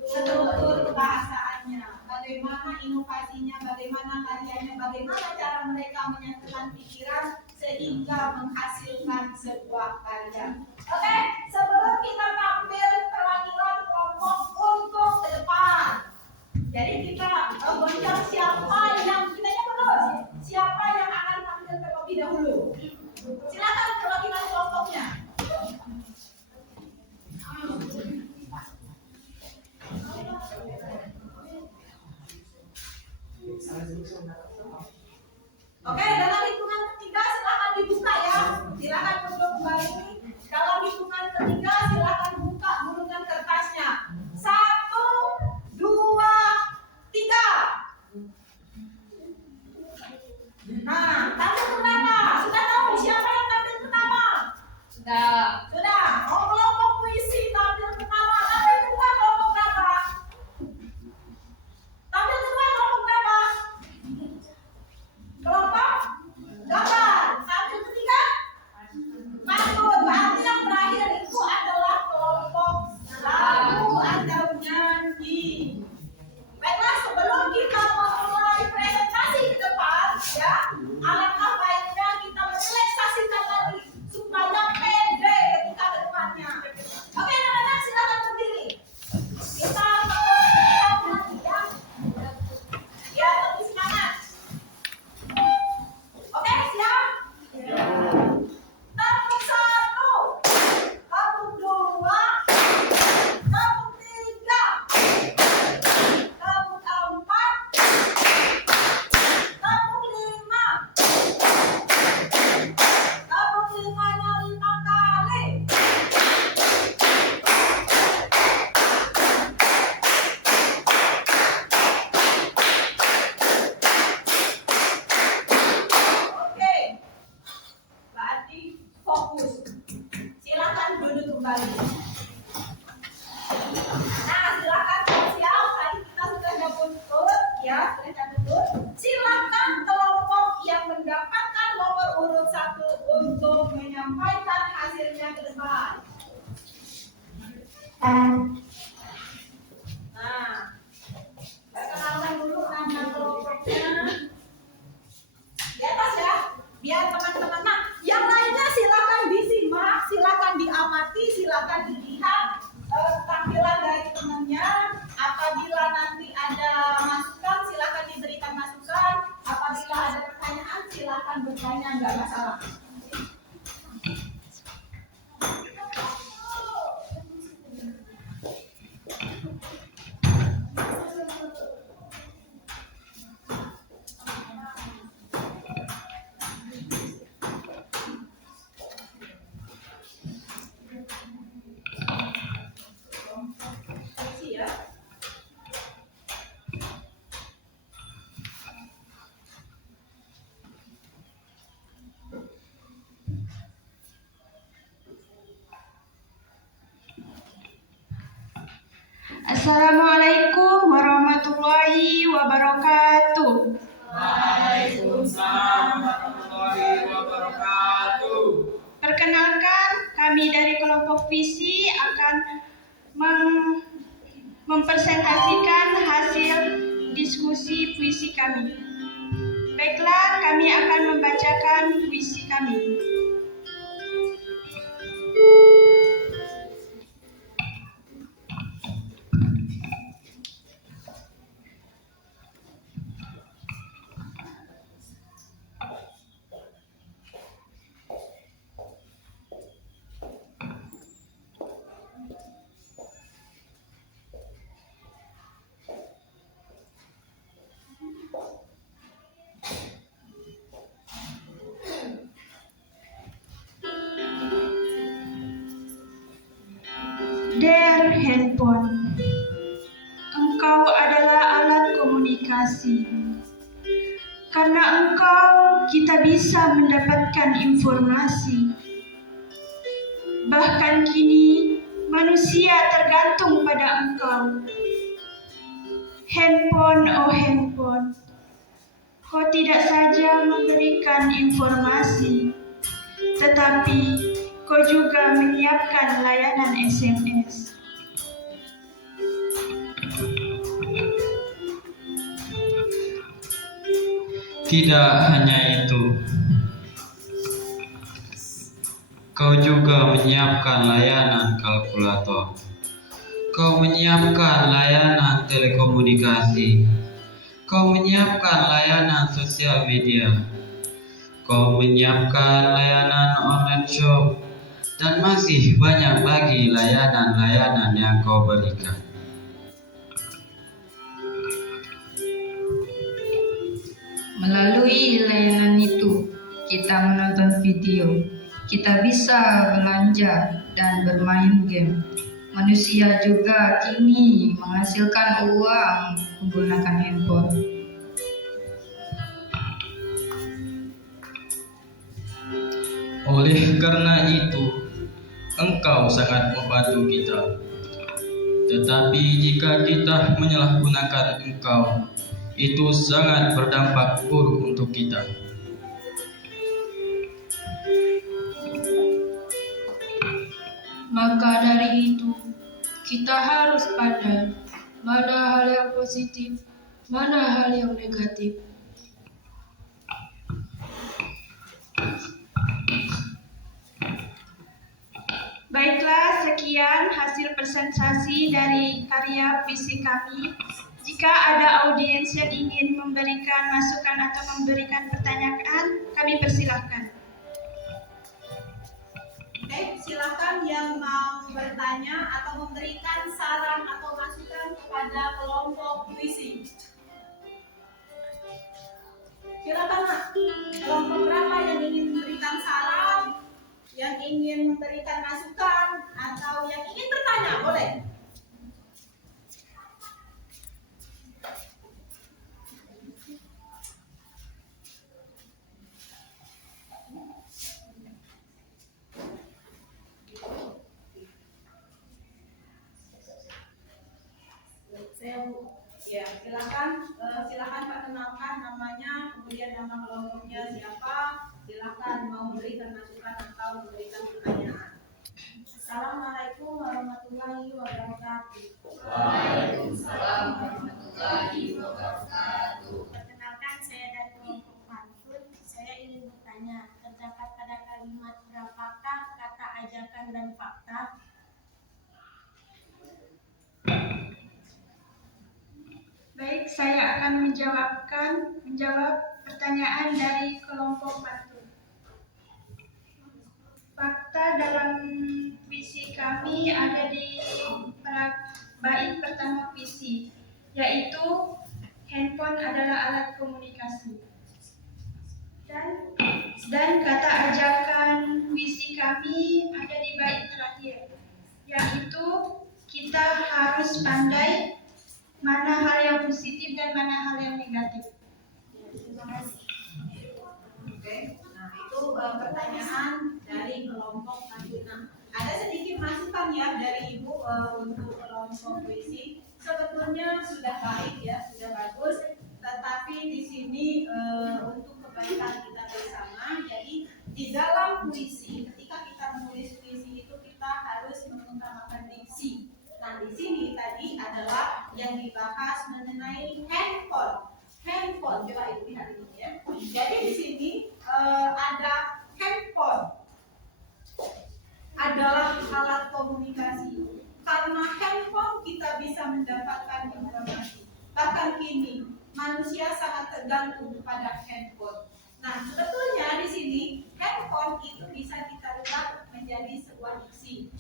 struktur kebahasaannya, bagaimana inovasinya, bagaimana karyanya, bagaimana cara mereka menyatukan pikiran sehingga menghasilkan sebuah karya. Oke, sebelum kita tampil perwakilan kelompok untuk ke depan, jadi kita goncang siapa yang kita dulu, siapa yang akan tampil terlebih dahulu. Silakan perwakilan kelompoknya. Oke, dalam hitungan ketiga silakan dibuka ya. Silakan duduk kembali. Dalam hitungan ketiga silakan buka gulungan kertasnya. 1, 2, 3. Nah, tampil pertama. Sudah tahu siapa yang tampil pertama? Sudah. Oh, kelompok puisi tampil pertama. Tampil kedua kelompok berapa? Tampil kedua kelompok berapa? Kelompok gambar. Tampil ketiga? Pantun. Berarti yang terakhir itu adalah kelompok lagu atau nyanyi. Baiklah, sebelum kita memulai presentasi ke depan, ya, alangkah baiknya kita merelaksasikan lagi supaya pede ketika ke depannya. Oke, anak-anak silakan berdiri. Kita lagi ya. Ya, lebih semangat. Oke, siap? Tepuk 1, tepuk 2, tepuk 3, tepuk 4, tepuk 5. Tepuk 5-nya 5 kali. Oke, berarti fokus. Silakan duduk kembali. Nah, silakan siap. Tadi kita sudah nyebut ya, sudah nyebut. Silakan kelompok yang mendapatkan nomor urut 1 untuk menyampaikan hasilnya ke depan. Nah, saya kenalkan dulu nama kelompoknya. Di atas ya, biar teman-teman. Nah, yang lainnya silakan disimak, silakan diamati, silakan dilihat tampilan dari temannya. Apabila nanti ada masukan, silakan diberikan masukan. Apabila ada pertanyaan, silakan bertanya, nggak masalah. Assalamualaikum warahmatullahi wabarakatuh. Waalaikumsalam warahmatullahi wabarakatuh. Perkenalkan, kami dari kelompok visi akan mempresentasikan hasil diskusi puisi kami. Baiklah, kami akan membacakan puisi kami. Der handphone, engkau adalah alat komunikasi. Karena engkau, kita bisa mendapatkan informasi. Bahkan kini, manusia tergantung pada engkau. Handphone, oh handphone, kau tidak saja memberikan informasi, tetapi kau juga menyiapkan layanan SMS. Tidak hanya itu, kau juga menyiapkan layanan kalkulator. Kau menyiapkan layanan telekomunikasi. Kau menyiapkan layanan sosial media. Kau menyiapkan layanan online shop. Dan masih banyak lagi layanan-layanan yang kau berikan. Melalui layanan itu, kita menonton video, kita bisa belanja dan bermain game. Manusia juga kini menghasilkan uang menggunakan handphone. Oleh karena itu, engkau sangat membantu kita. Tetapi jika kita menyalahgunakan engkau, itu sangat berdampak buruk untuk kita. Maka dari itu, kita harus pandai mana hal yang positif, mana hal yang negatif. Baiklah, sekian hasil presentasi dari karya puisi kami. Jika ada audiens yang ingin memberikan masukan atau memberikan pertanyaan, kami persilahkan. Oke, silakan yang mau bertanya atau memberikan saran atau masukan kepada kelompok puisi. Silakan, Nak. Kelompok berapa yang ingin memberikan saran, yang ingin memberikan masukan, atau yang ingin bertanya, boleh. Ya, silakan perkenalkan namanya, kemudian nama kelompoknya siapa. Silakan mau memberikan masukan atau memberikan pertanyaan. Assalamualaikum warahmatullahi wabarakatuh. Waalaikumsalam warahmatullahi wabarakatuh. Perkenalkan, saya dari kelompok Pantun. Saya ingin bertanya, terdapat pada kalimat berapakah kata ajakan dan fakta? Baik, saya akan menjawab pertanyaan dari kelompok Pantun. Fakta dalam puisi kami ada di bait pertama puisi, yaitu handphone adalah alat komunikasi. Dan kata ajakan puisi kami ada di bait terakhir, yaitu kita harus pandai mana hal yang positif dan mana hal yang negatif. Terima kasih. Oke, nah itu pertanyaan dari kelompok Pantun. Nah, Ada sedikit masukan ya dari Ibu untuk kelompok puisi. Sebetulnya sudah baik ya, sudah bagus. Tetapi di sini untuk kebaikan kita bersama. Jadi di dalam puisi, ketika kita menulis puisi itu kita harus mengutamakan diksi. Nah di sini tadi adalah yang dibahas mengenai handphone. Handphone, coba Ibu lihat ini ya. Jadi di sini ada handphone adalah alat komunikasi. Karena handphone kita bisa mendapatkan informasi. Bahkan kini manusia sangat tergantung kepada handphone. Nah, sebetulnya di sini handphone itu bisa kita ubah menjadi sebuah diksi.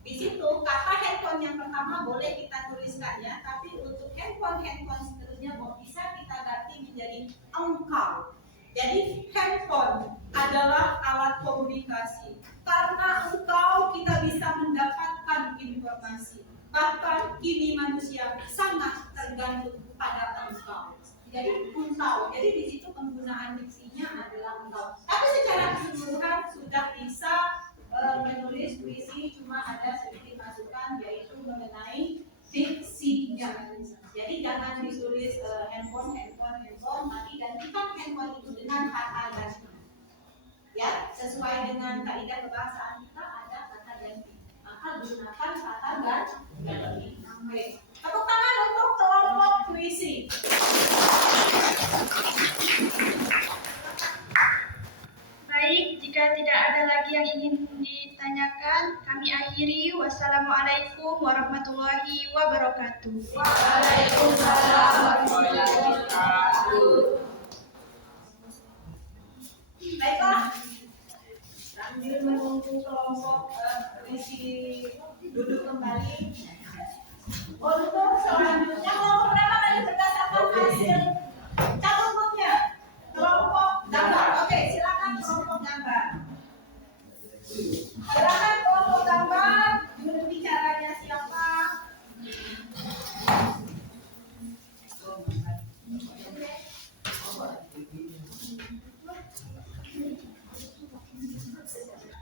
Di situ kata handphone yang pertama boleh kita tuliskan ya, tapi untuk handphone seterusnya bisa kita ganti menjadi engkau. Jadi handphone adalah alat komunikasi. Karena engkau kita bisa mendapatkan informasi. Bahkan kini manusia sangat tergantung pada engkau. Jadi engkau. Jadi di situ penggunaan diksinya adalah engkau. Tapi secara keseluruhan sudah bisa menulis puisi, cuma ada sedikit masukan yaitu mengenai diksinya. Jadi jangan ditulis handphone, tapi gantikan handphone itu dengan kata ganti. Ya, sesuai dengan kaidah kebahasaan kita ada kata ganti. Maka gunakan kata ganti. Oke. Tepuk tangan untuk kelompok puisi. Baik, jika tidak ada lagi yang ingin ditanyakan, kami akhiri. Wassalamualaikum warahmatullahi wabarakatuh. Waalaikumsalam warahmatullahi wabarakatuh. Baiklah, sambil menunggu kelompok puisi duduk kembali. Untuk selanjutnya kelompok berapa tadi berdasarkan hasil catatnya? Kelompok gambar. Oke, silakan kelompok gambar. Silakan kelompok gambar. Juru bicaranya siapa?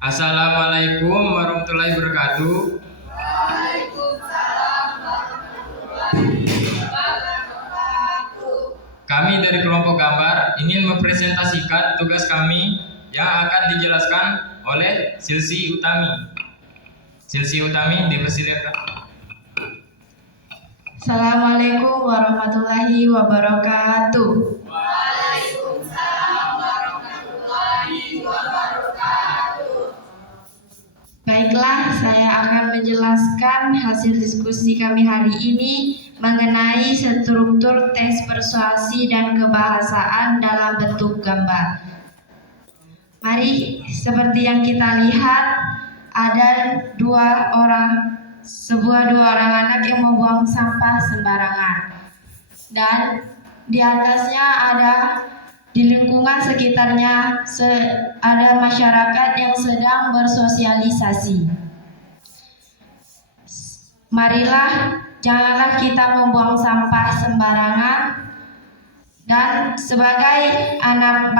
Assalamualaikum warahmatullahi wabarakatuh. Waalaikumsalam warahmatullahi wabarakatuh. Kami dari kelompok gambar ingin mempresentasikan tugas kami yang akan dijelaskan oleh Silsi Utami. Silsi Utami, dipersilakan. Assalamualaikum warahmatullahi wabarakatuh. Waalaikumsalam warahmatullahi wabarakatuh. Baiklah, saya akan menjelaskan hasil diskusi kami hari ini mengenai struktur tes persuasi dan kebahasaan dalam bentuk gambar. Mari, seperti yang kita lihat, ada dua orang anak yang membuang sampah sembarangan. Dan di atasnya ada, di lingkungan sekitarnya ada masyarakat yang sedang bersosialisasi. Marilah, janganlah kita membuang sampah sembarangan. Dan sebagai anak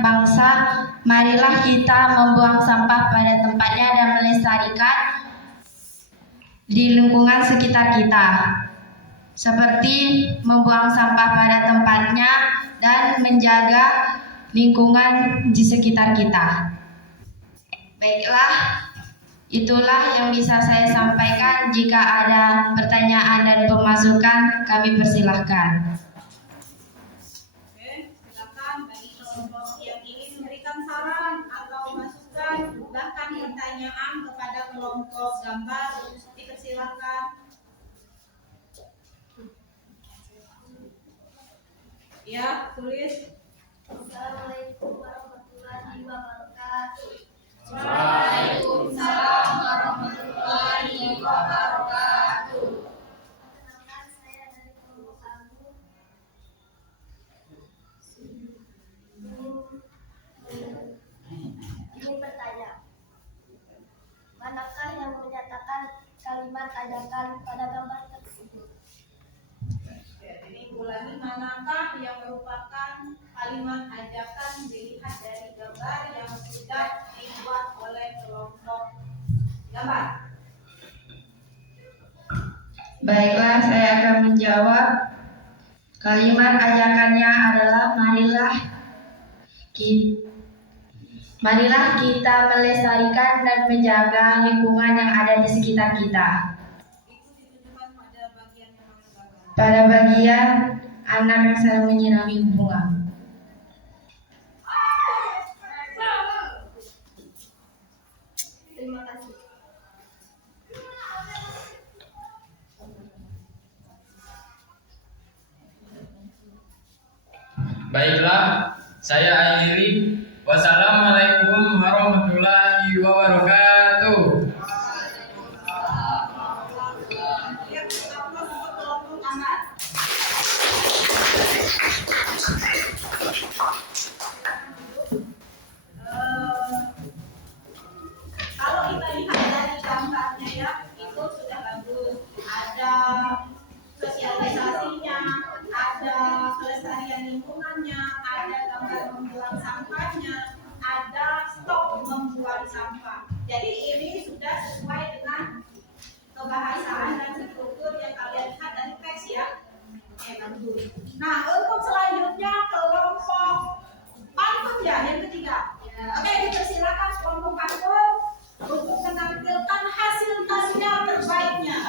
bangsa, marilah kita membuang sampah pada tempatnya dan melestarikan di lingkungan sekitar kita. Seperti membuang sampah pada tempatnya dan menjaga lingkungan di sekitar kita. Baiklah, itulah yang bisa saya sampaikan. Jika ada pertanyaan dan pemasukan, kami persilahkan. Oke, silakan bagi kelompok yang ingin memberikan saran atau masukan, bahkan pertanyaan kepada kelompok gambar, dipersilakan. Ya, tulis. Assalamualaikum warahmatullahi wabarakatuh. Waalaikumsalam warahmatullahi wabarakatuh. Perkenalkan, saya dari kelompok Abu. Ini bertanya, manakah yang menyatakan kalimat ajakan pada gambar tersebut? Ini ulangi, manakah yang merupakan kalimat ajakan dilihat dari gambar yang Baiklah, saya akan menjawab. Kalimat ajakannya adalah marilah kita melestarikan dan menjaga lingkungan yang ada di sekitar kita. Pada bagian anak yang sedang menyirami bunga. Terima kasih. Baiklah, saya akhiri. Wassalamualaikum warahmatullahi wabarakatuh. Kalau kita lihat dari gambarnya ya, itu sudah bagus. Ada sosialisasinya, ada kelestarian lingkungannya, ada gambar membuang sampahnya, ada stop membuang sampah. Jadi ini sudah sesuai dengan kebahasaan dan struktur yang kalian lihat dari teks ya. Bagus. Nah, untuk selanjutnya kelompok pantun ya, yang ketiga. Oke, dipersilakan kelompok pantun untuk menampilkan hasil karya terbaiknya.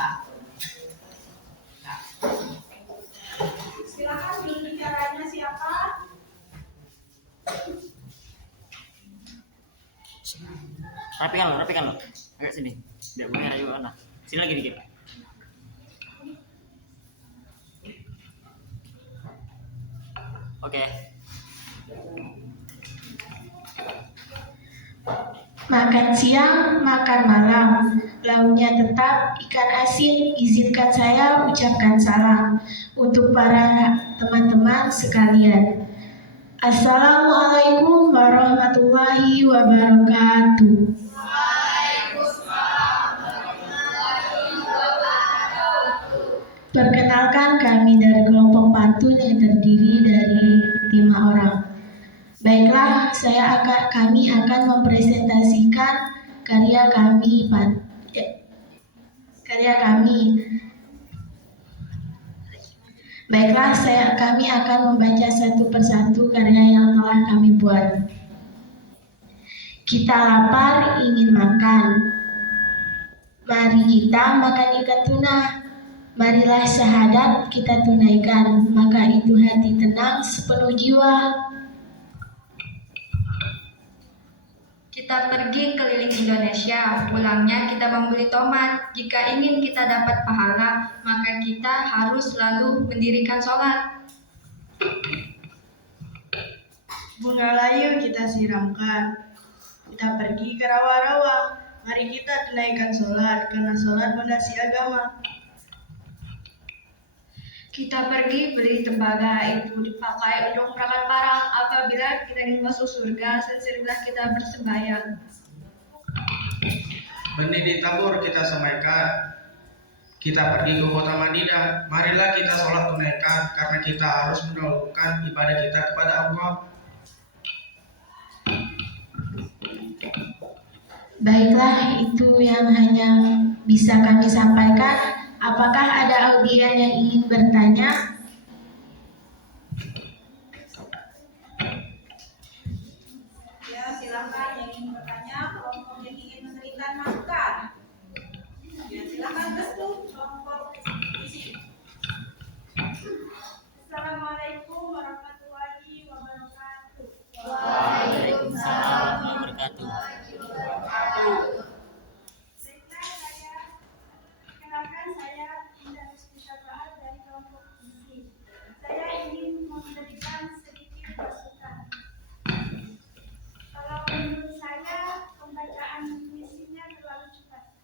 Silakan bicaranya siapa? Rapikan lo. Agak sini. Biar bunyi ada juga. Nah, sini lagi dikit. Oke. Makan siang, makan malam, lauknya tetap ikan asin. Izinkan saya ucapkan salam untuk para teman-teman sekalian. Assalamualaikum warahmatullahi wabarakatuh. Perkenalkan, kami dari kelompok pantun yang terdiri dari 5 orang. Baiklah, kami akan mempresentasikan karya kami. Baiklah, kami akan membaca satu persatu karya yang telah kami buat. Kita lapar, ingin makan. Mari kita makan ikan tuna. Marilah syahadat kita tunaikan, maka itu hati tenang sepenuh jiwa. Kita pergi keliling Indonesia, pulangnya kita membeli tomat. Jika ingin kita dapat pahala, maka kita harus selalu mendirikan sholat. Bunga layu kita siramkan. Kita pergi ke rawa-rawa. Mari kita tunaikan sholat, karena sholat fondasi agama. Kita pergi beli tembaga, itu dipakai untuk perangkat parang. Apabila kita ingin masuk surga, seserilah kita bersembahyang. Benih ditabur kita semaikan. Kita pergi ke kota Madinah. Marilah kita sholat tunaikan, karena kita harus mendahulukan ibadah kita kepada Allah. Baiklah, itu yang hanya bisa kami sampaikan. Apakah ada audien yang ingin bertanya? Ya, silakan yang ingin bertanya, kelompok yang ingin memberikan masukan. Ya, silakan restu kelompok isi. Assalamualaikum warahmatullahi wabarakatuh. Waalaikumsalam warahmatullahi wabarakatuh. Saya Indah Rizky-Syafa'at dari kelompok isi. Saya ingin memberikan sedikit masukan. Kalau menurut saya, pembacaan puisinya terlalu cepat.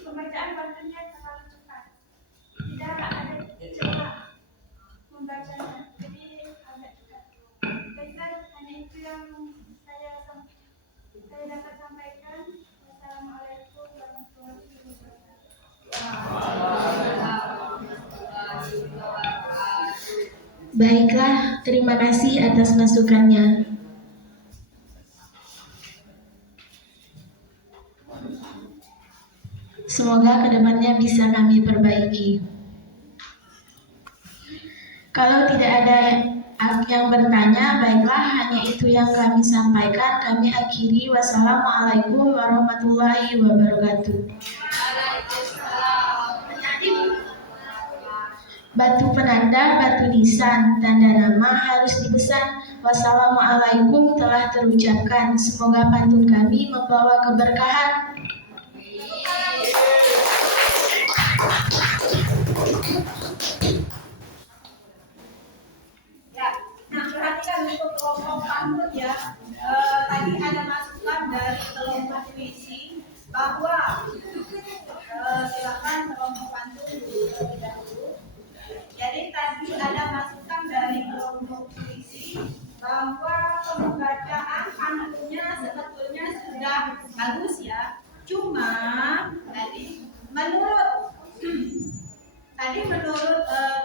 Pembacaan pantunnya terlalu cepat. Tidak ada cepat membacanya, jadi agak cepat. Baiklah, hanya itu yang saya dapat sampaikan. Wassalamualaikum warahmatullahi wabarakatuh. Baiklah, terima kasih atas masukannya. Semoga kedepannya bisa kami perbaiki. Kalau tidak ada yang bertanya, baiklah, hanya itu yang kami sampaikan. Kami akhiri. Wassalamualaikum warahmatullahi wabarakatuh. Batu penanda, batu nisan, tanda nama harus dipesan. Wassalamualaikum telah terucapkan. Semoga pantun kami membawa keberkahan. Ya, nah perhatikan untuk kelompok pantun ya. Tadi ada masukan dari kelompok puisi bahwa silakan kelompok pantun terlebih dahulu. Jadi tadi ada masukan dari kelompok puisi bahwa pembacaan pantunnya sebetulnya sudah bagus ya. Cuma menurut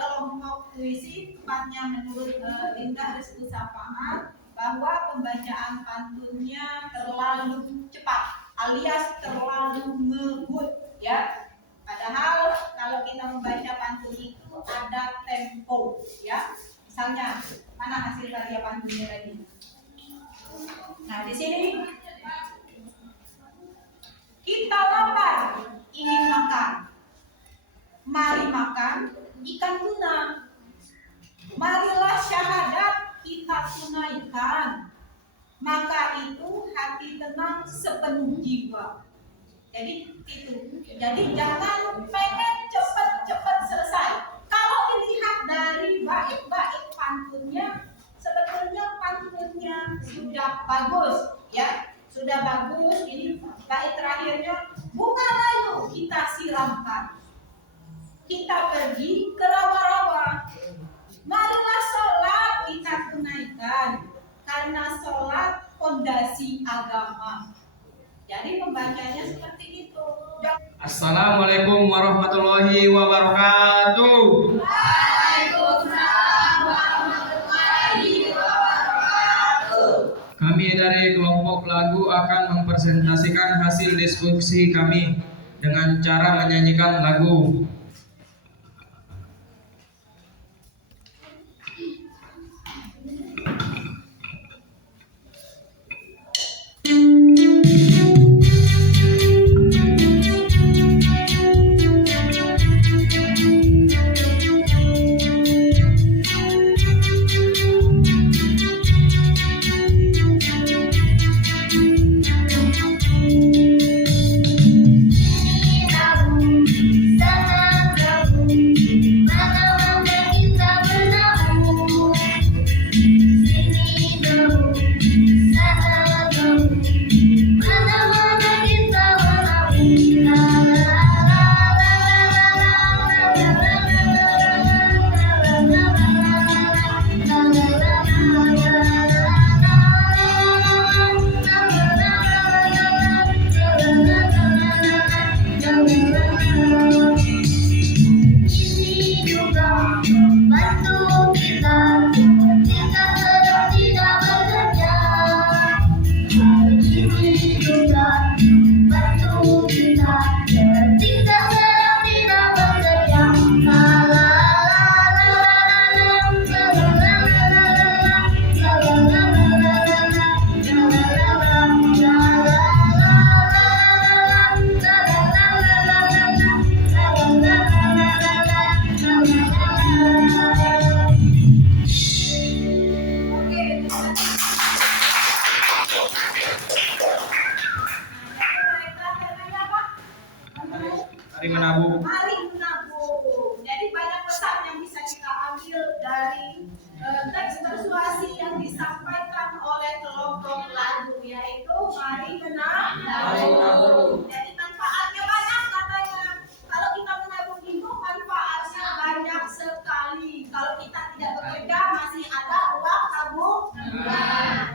kelompok puisi, tepatnya menurut Indah Restu Sapaan, bahwa pembacaan pantunnya terlalu cepat alias terlalu ngebut ya. Padahal kalau kita membaca pantun itu ada tempo ya. Misalnya, mana hasil karya pantunnya tadi? Nah, di sini kita lapar, ingin makan. Mari makan ikan tuna. Marilah syahadat kita tunaikan. Maka itu hati tenang sepenuh jiwa. Jadi itu. Jadi jangan pengen cepat-cepat selesai. Kalau dilihat dari bait-bait pantunnya, sebetulnya pantunnya sudah bagus, ya, sudah bagus. Ini bait terakhirnya, bunga layu kita siramkan, kita pergi ke rawa-rawa. Marilah sholat kita tunaikan, karena sholat fondasi agama. Jadi pembacanya seperti itu. Assalamualaikum warahmatullahi wabarakatuh. Waalaikumsalam warahmatullahi wabarakatuh. Kami dari kelompok lagu akan mempresentasikan hasil diskusi kami dengan cara menyanyikan lagu. Mari menabung. Mari menabung. Jadi banyak pesan yang bisa kita ambil dari teks persuasi yang disampaikan oleh kelompok lagu, yaitu mari menabung. Jadi manfaatnya banyak katanya. Kalau kita menabung itu manfaatnya banyak sekali. Kalau kita tidak bekerja masih ada uang tabung.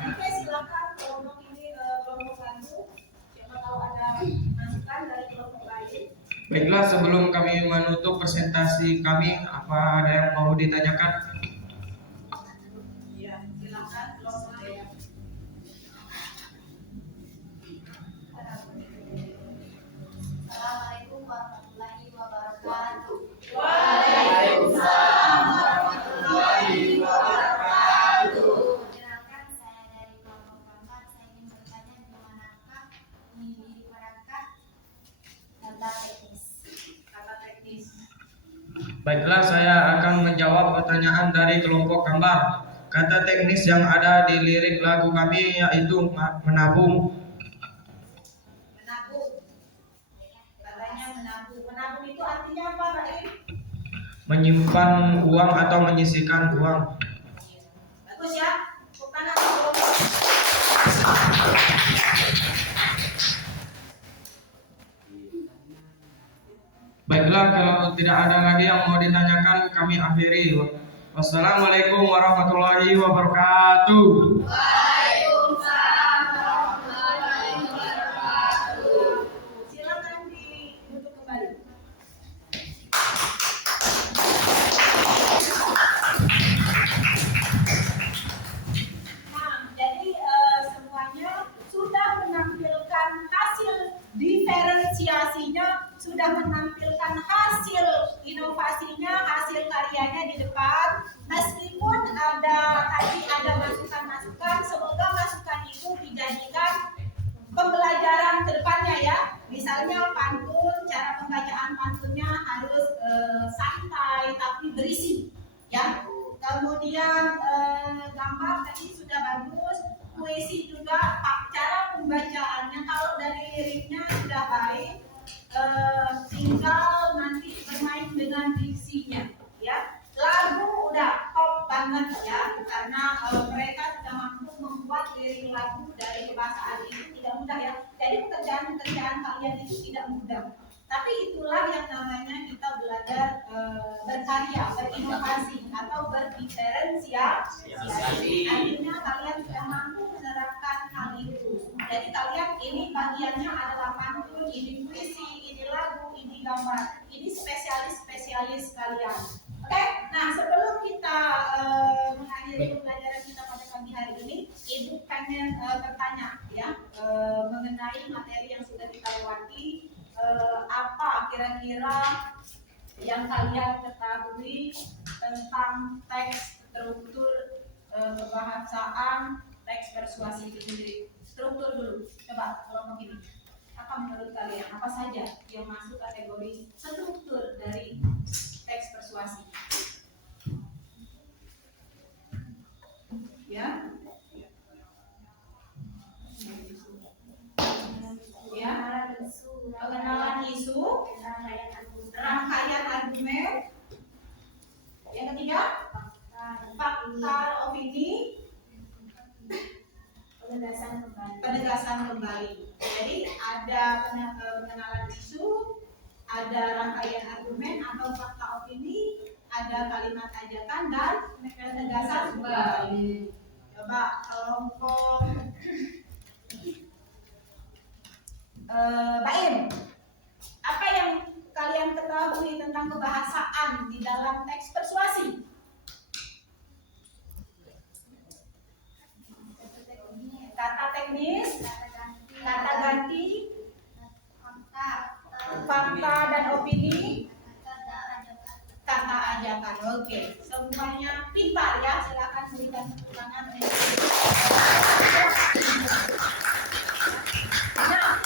Oke, silakan kelompok ini kelompok lagu. Siapa tahu ada masukan dari kelompok lain. Baiklah, sebelum kami menutup presentasi kami, apa ada yang mau ditanyakan? Ya, silakan kelompok lain. Assalamualaikum Baiklah, saya akan menjawab pertanyaan dari kelompok gambar. Kata teknis yang ada di lirik lagu kami yaitu menabung. Menabung. Katanya menabung. Menabung itu artinya apa, Pak Im? Menyimpan uang atau menyisihkan uang. Bagus ya. Tepuk tangan kelompok. Baiklah, kalau tidak ada lagi yang mau ditanyakan, kami akhiri. Wassalamualaikum warahmatullahi wabarakatuh. Waalaikumsalam warahmatullahi wabarakatuh. Silakan duduk kembali. Nah, jadi semuanya sudah menampilkan hasil diferensiasinya, sudah menampilkan hasil inovasinya, hasil karyanya di depan. Meskipun tadi ada masukan-masukan, semoga masukan itu dijadikan pembelajaran ke depannya ya. Misalnya pantun, cara pembacaan pantunnya harus santai tapi berisi ya. Kemudian gambar tadi sudah bagus, puisi juga, cara pembacaannya kalau dari liriknya sudah baik, tinggal nanti bermain dengan diksinya ya. Lagu udah top banget ya, karena mereka sudah mampu membuat lirik lagu dari kebahasaan itu tidak mudah ya. Jadi pekerjaan-pekerjaan kalian itu tidak mudah. Tapi itulah yang namanya kita belajar berkarya, berinovasi atau berdiferensiasi. Artinya kalian sudah mampu menerapkan hal itu. Jadi kalian ini bagiannya adalah pantun, ini puisi, ini lagu, ini gambar. Ini spesialis kalian. Oke, nah sebelum kita mengakhiri pembelajaran kita pada pagi hari ini, Ibu pengen bertanya ya mengenai materi yang sudah kita lewati. Apa kira-kira yang kalian ketahui tentang teks, struktur kebahasaan, teks persuasi itu sendiri? Struktur dulu, coba kelompok ini. Apa menurut kalian? Apa saja yang masuk kategori struktur dari teks persuasi? Ya? Ya? Pengenalan isu, rangkaian argumen, yang ketiga fakta opini, penegasan kembali. Jadi ada pengenalan isu, ada rangkaian argumen atau fakta opini, ada kalimat ajakan dan penegasan kembali. Coba kelompok Baim, apa yang kalian ketahui tentang kebahasaan di dalam teks persuasi? Kata teknis, kata ganti, fakta dan opini, kata ajakan. Oke, semuanya pintar ya. Silakan berikan tepuk tangan. Nah,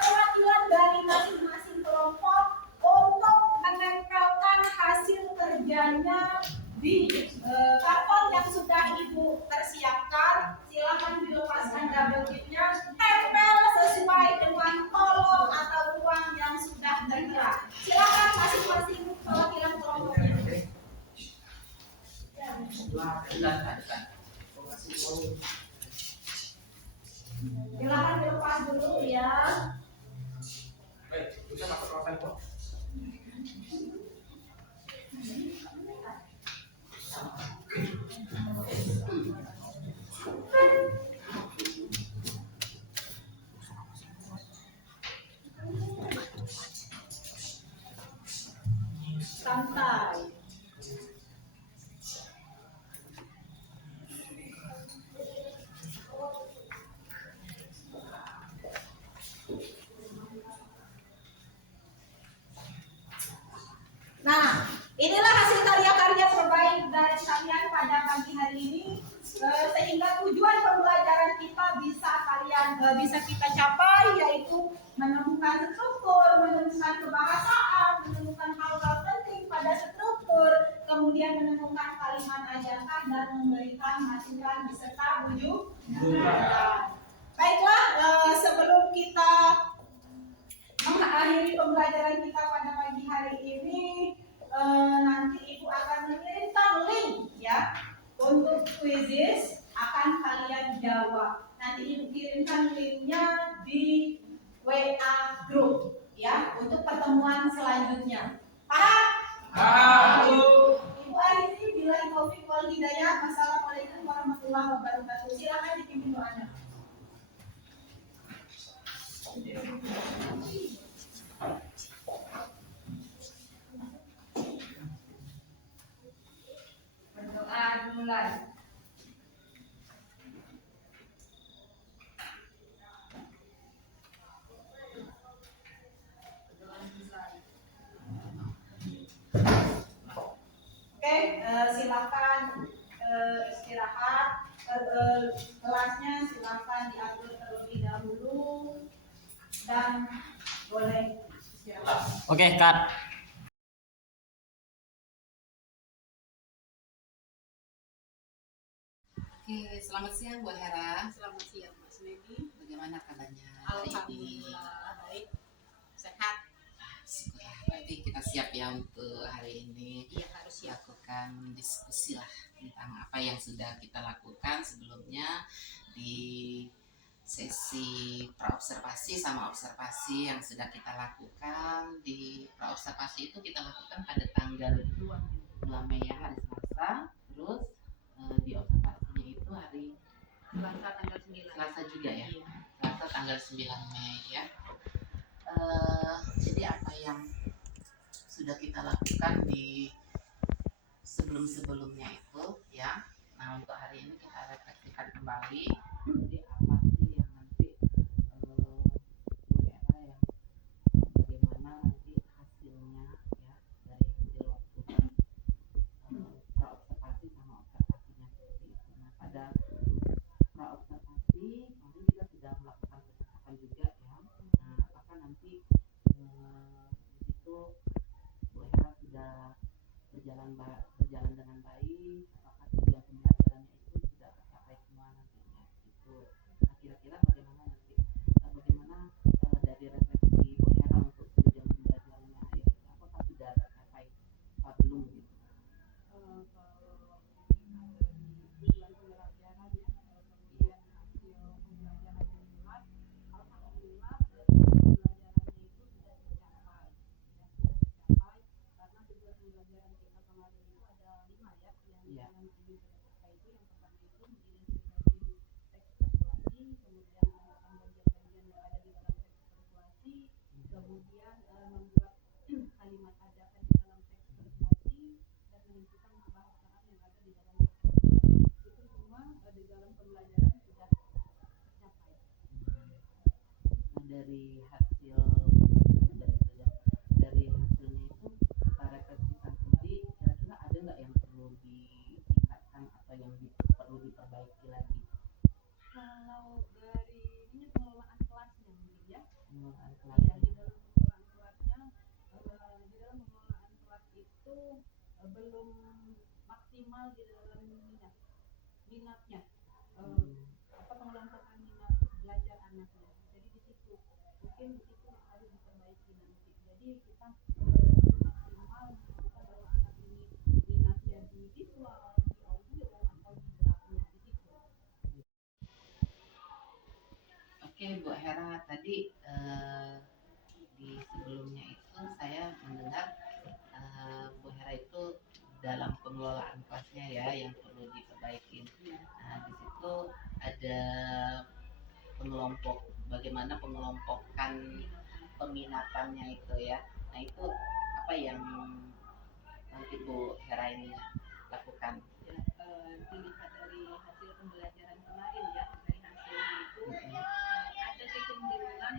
perwakilan dari masing-masing kelompok untuk menempelkan hasil kerjanya di karton yang sudah Ibu persiapkan. Silakan dilepaskan double tipnya, tempel sesuai dengan kolom atau ruang yang sudah tertera. Silakan masing-masing perwakilan kelompoknya. Silakan dilepas dulu ya. Baik, bisa masuk kelompok. Santai. Nah, inilah hasil karya-karya terbaik dari kalian pada pagi hari ini, sehingga tujuan pembelajaran kita bisa kita capai, yaitu menemukan struktur, menemukan kebahasaan, menemukan hal-hal penting pada setiap mengajarkan dan memberikan masukan beserta bujukan. Baiklah, sebelum kita mengakhiri pembelajaran kita pada pagi hari ini, nanti Ibu akan mengirimkan link ya untuk quizzes akan kalian jawab. Nanti Ibu kirimkan linknya di WA group ya untuk pertemuan selanjutnya. Paham? Paham. Ibu Arini, billahi taufiq wal hidayah. Wassalamualaikum warahmatullahi wabarakatuh. Silakan dipimpin doanya. Berdoa dimulai. Oke, silakan istirahat. Kelasnya silakan diatur terlebih dahulu dan boleh istirahat. Oke, Kak. Oke, selamat siang Bu Hera. Selamat siang Mas Nedi. Bagaimana kabarnya hari ini? Alhamdulillah baik, sehat. Berarti kita siap ya untuk hari ini. Iya, harus siap. Lakukan diskusi lah tentang apa yang sudah kita lakukan sebelumnya di sesi praobservasi sama observasi yang sudah kita lakukan. Di praobservasi itu kita lakukan pada tanggal 2 Mei ya, hari Selasa. Terus di observasinya itu hari Selasa tanggal 9. Selasa juga ya. Iya. Selasa tanggal 9 Mei ya. Jadi apa yang sudah kita lakukan di sebelum-sebelumnya itu ya. Nah, untuk hari ini kita refleksikan kembali. Jadi apa sih yang nanti Bu Hera yang bagaimana nanti hasilnya ya dari hasil waktu praobservasi sama observasinya seperti itu. Nah, pada praobservasi kami juga sudah melakukan percakapan juga ya. Nah, apakah nanti di situ Bu Hera sudah berjalan dengan baik, apakah tujuan pembelajarannya itu sudah tercapai semua nantinya itu. Nah, kira-kira bagaimana nanti dari refleksi Bu Hera untuk tujuan pembelajarannya ya, apakah sudah tercapai apa belum gitu. Kalau tujuan pembelajarannya, kemudian hasil pembelajaran yang dibuat, alhamdulillah pembelajarannya itu sudah tercapai ya, karena tujuan pembelajaran kita kemarin itu ada 5 ya, yang dalam ini kita itu yang pertama itu mengidentifikasi teks persuasi, kemudian menemukan bagian-bagian yang ada di dalam teks persuasi, kemudian membuat kalimat ajakan di dalam teks persuasi dan menentukan kebahasaan yang ada di dalam teks persuasi. Itu semua di dalam pembelajaran sudah tercapai. Nah, dari hasilnya itu kita refleksikan kembali, kira-kira ada nggak yang perlu ditingkatkan atau yang perlu diperbaiki lagi? Kalau dari ini pengelolaan kelasnya mungkin ya. Pengelolaan Ya, kelasnya. di dalam pengelolaan kelasnya, di dalam pengelolaan kelas itu belum maksimal di dalam minatnya, pengelompokan minat belajar anaknya. Jadi di situ mungkin harus diperbaiki nanti. Jadi kita maksimal menentukan bahwa anak ini minatnya di visual, di audio atau di geraknya di situ. Oke Bu Hera, tadi di sebelumnya itu saya mendengar Bu Hera itu dalam pengelolaan kelasnya ya yang perlu diperbaiki. Nah, di situ ada bagaimana pengelompokan peminatannya itu ya. Nah, itu apa yang nanti Bu Hera ini lakukan? Ya, dilihat dari hasil pembelajaran kemarin ya, dari hasilnya itu ada kecenderungan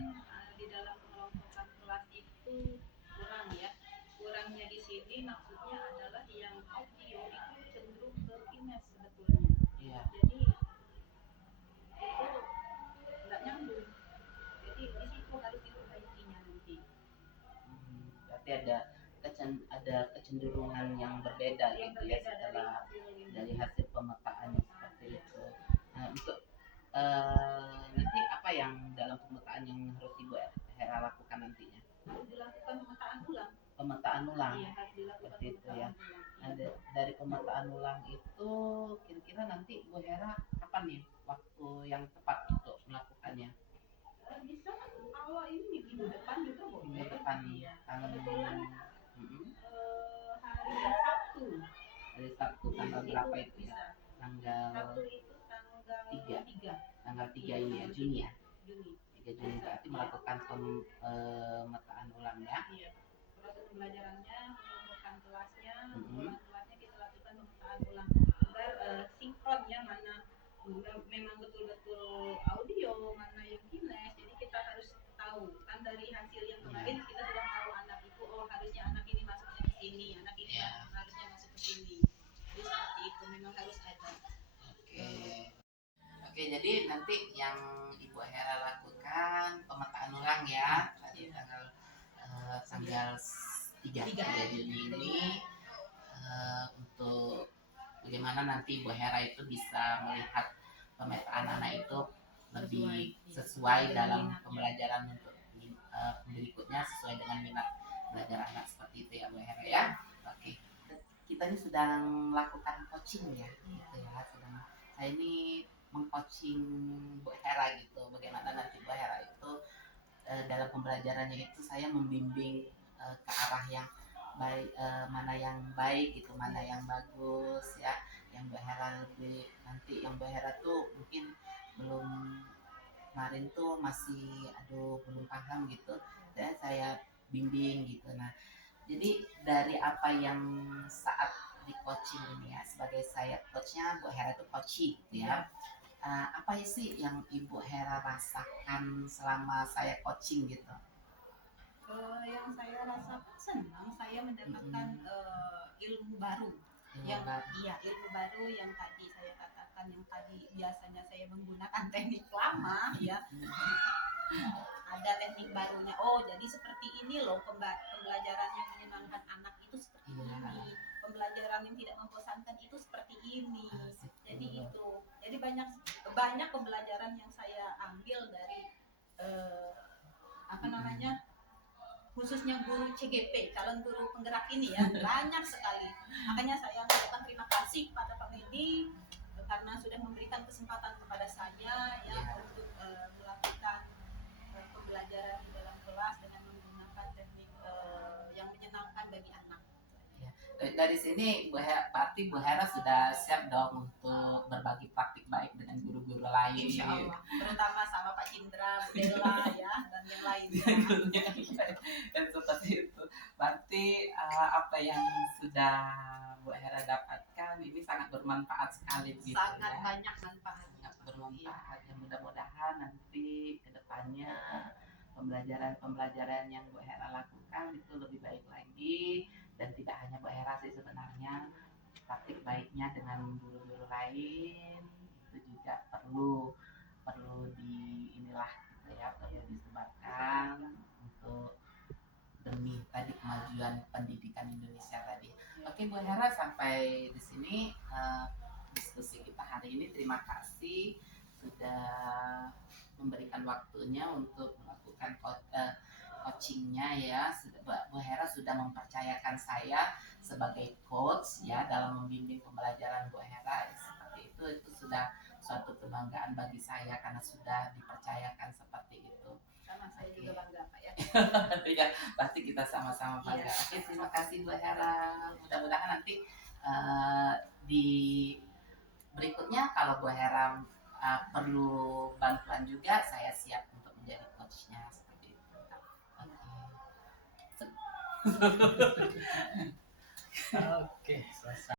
di dalam pengelompokan kelas itu kurang ya. Kurangnya di sini maksudnya adalah yang audio itu cenderung ke image sebetulnya. Iya. Jadi itu nggak nyambung. Jadi di situ harus diperbaikinya nanti. Berarti ada kecenderungan yang berbeda gitu ya setelah dari nanti apa yang dalam pemetaan yang harus Ibu Hera lakukan nantinya? Harus dilakukan pemetaan ulang. Pemetaan ulang. Iya, harus dilakukan Seperti itu ya. pemetaan ulang. Nah, dari pemetaan ulang itu kira-kira nanti Bu Hera kapan nih waktu yang tepat untuk melakukannya? Bisa awal ini minggu depan juga boleh. Minggu depan. Iya. Tanggal Kebetulan hari Sabtu. Hari Sabtu tanggal berapa itu ya? Tanggal Sabtu itu tanggal 3. Tanggal 3 ini ya, Juni ya? Juni. 3 Juni berarti melakukan pemetaan ulang ya? Iya. Proses pembelajarannya, mengumpulkan kelasnya, mengumpulkan kelasnya kita lakukan pemetaan ulang agar sinkron ya, mana memang betul-betul audio, mana yang kines. Jadi kita harus tahu kan dari hasil yang kemarin kita sudah tahu anak itu harusnya anak ini masuknya ke sini, anak ini harusnya masuk ke sini. Jadi seperti itu memang harus ada. Oke, jadi nanti yang Ibu Hera lakukan pemetaan ulang ya tadi tanggal 3 Juni ini untuk bagaimana nanti Ibu Hera itu bisa melihat pemetaan anak itu lebih sesuai dalam pembelajaran untuk berikutnya sesuai dengan minat belajar anak seperti itu ya Bu Hera ya. Oke, kita ini sedang melakukan coaching ya, gitu ya. Saya ini meng-coaching Bu Hera gitu, bagaimana nanti Bu Hera itu dalam pembelajarannya itu saya membimbing ke arah yang baik, mana yang baik gitu, mana yang bagus ya, yang Bu Hera lebih nanti yang Bu Hera tuh mungkin belum kemarin tuh masih belum paham gitu, dan saya bimbing gitu. Nah, jadi dari apa yang saat di coaching ini ya, sebagai saya coachnya, Bu Hera itu coaching gitu ya. Apa sih yang Ibu Hera rasakan selama saya coaching gitu? Yang saya rasakan senang saya mendapatkan ilmu baru. Ilmu baru yang tadi saya katakan, yang tadi biasanya saya menggunakan teknik lama ya. Ada teknik barunya. Oh, jadi seperti ini loh pembelajaran yang menyenangkan anak itu seperti ini. Pembelajaran yang tidak membosankan itu seperti ini. Jadi itu. Jadi banyak pembelajaran yang saya ambil dari khususnya guru CGP, calon guru penggerak ini ya, banyak sekali. Makanya saya mengucapkan terima kasih pada Pak Medi karena sudah memberikan kesempatan kepada saya ya untuk melakukan pembelajaran di dalam kelas dengan menggunakan teknik yang menyenangkan bagi anak. Ya. Dari sini berarti Bu Hera sudah siap dong untuk berbagi praktik baik dengan guru-guru lain. Insya Allah, terutama sama Pak Cindra, Bu Dela ya, dan yang lainnya. Dan seperti itu. Berarti apa yang sudah Bu Hera dapatkan ini sangat bermanfaat sekali. Gitu, sangat ya. Banyak manfaat. Sangat bermanfaat. Ya, mudah-mudahan nanti ke depannya pembelajaran yang Bu Hera lakukan itu lebih baik lagi. Dan tidak hanya Bu Hera sih sebenarnya, praktik baiknya dengan guru-guru lain itu juga perlu disebarkan untuk demi tadi kemajuan pendidikan Indonesia tadi. Oke Bu Hera, sampai di sini diskusi kita hari ini. Terima kasih sudah memberikan waktunya untuk melakukan coachingnya ya. Bu Hera sudah mempercayakan saya sebagai coach ya dalam membimbing pembelajaran Bu Hera. Seperti itu sudah suatu kebanggaan bagi saya karena sudah dipercayakan seperti itu. Sama saya juga bangga Pak ya. Ya, pasti kita sama-sama bangga. Oke, terima kasih Bu Hera. Mudah-mudahan nanti di berikutnya kalau Bu Hera perlu bantuan juga, saya siap untuk menjadi coachnya. Oke, selesai.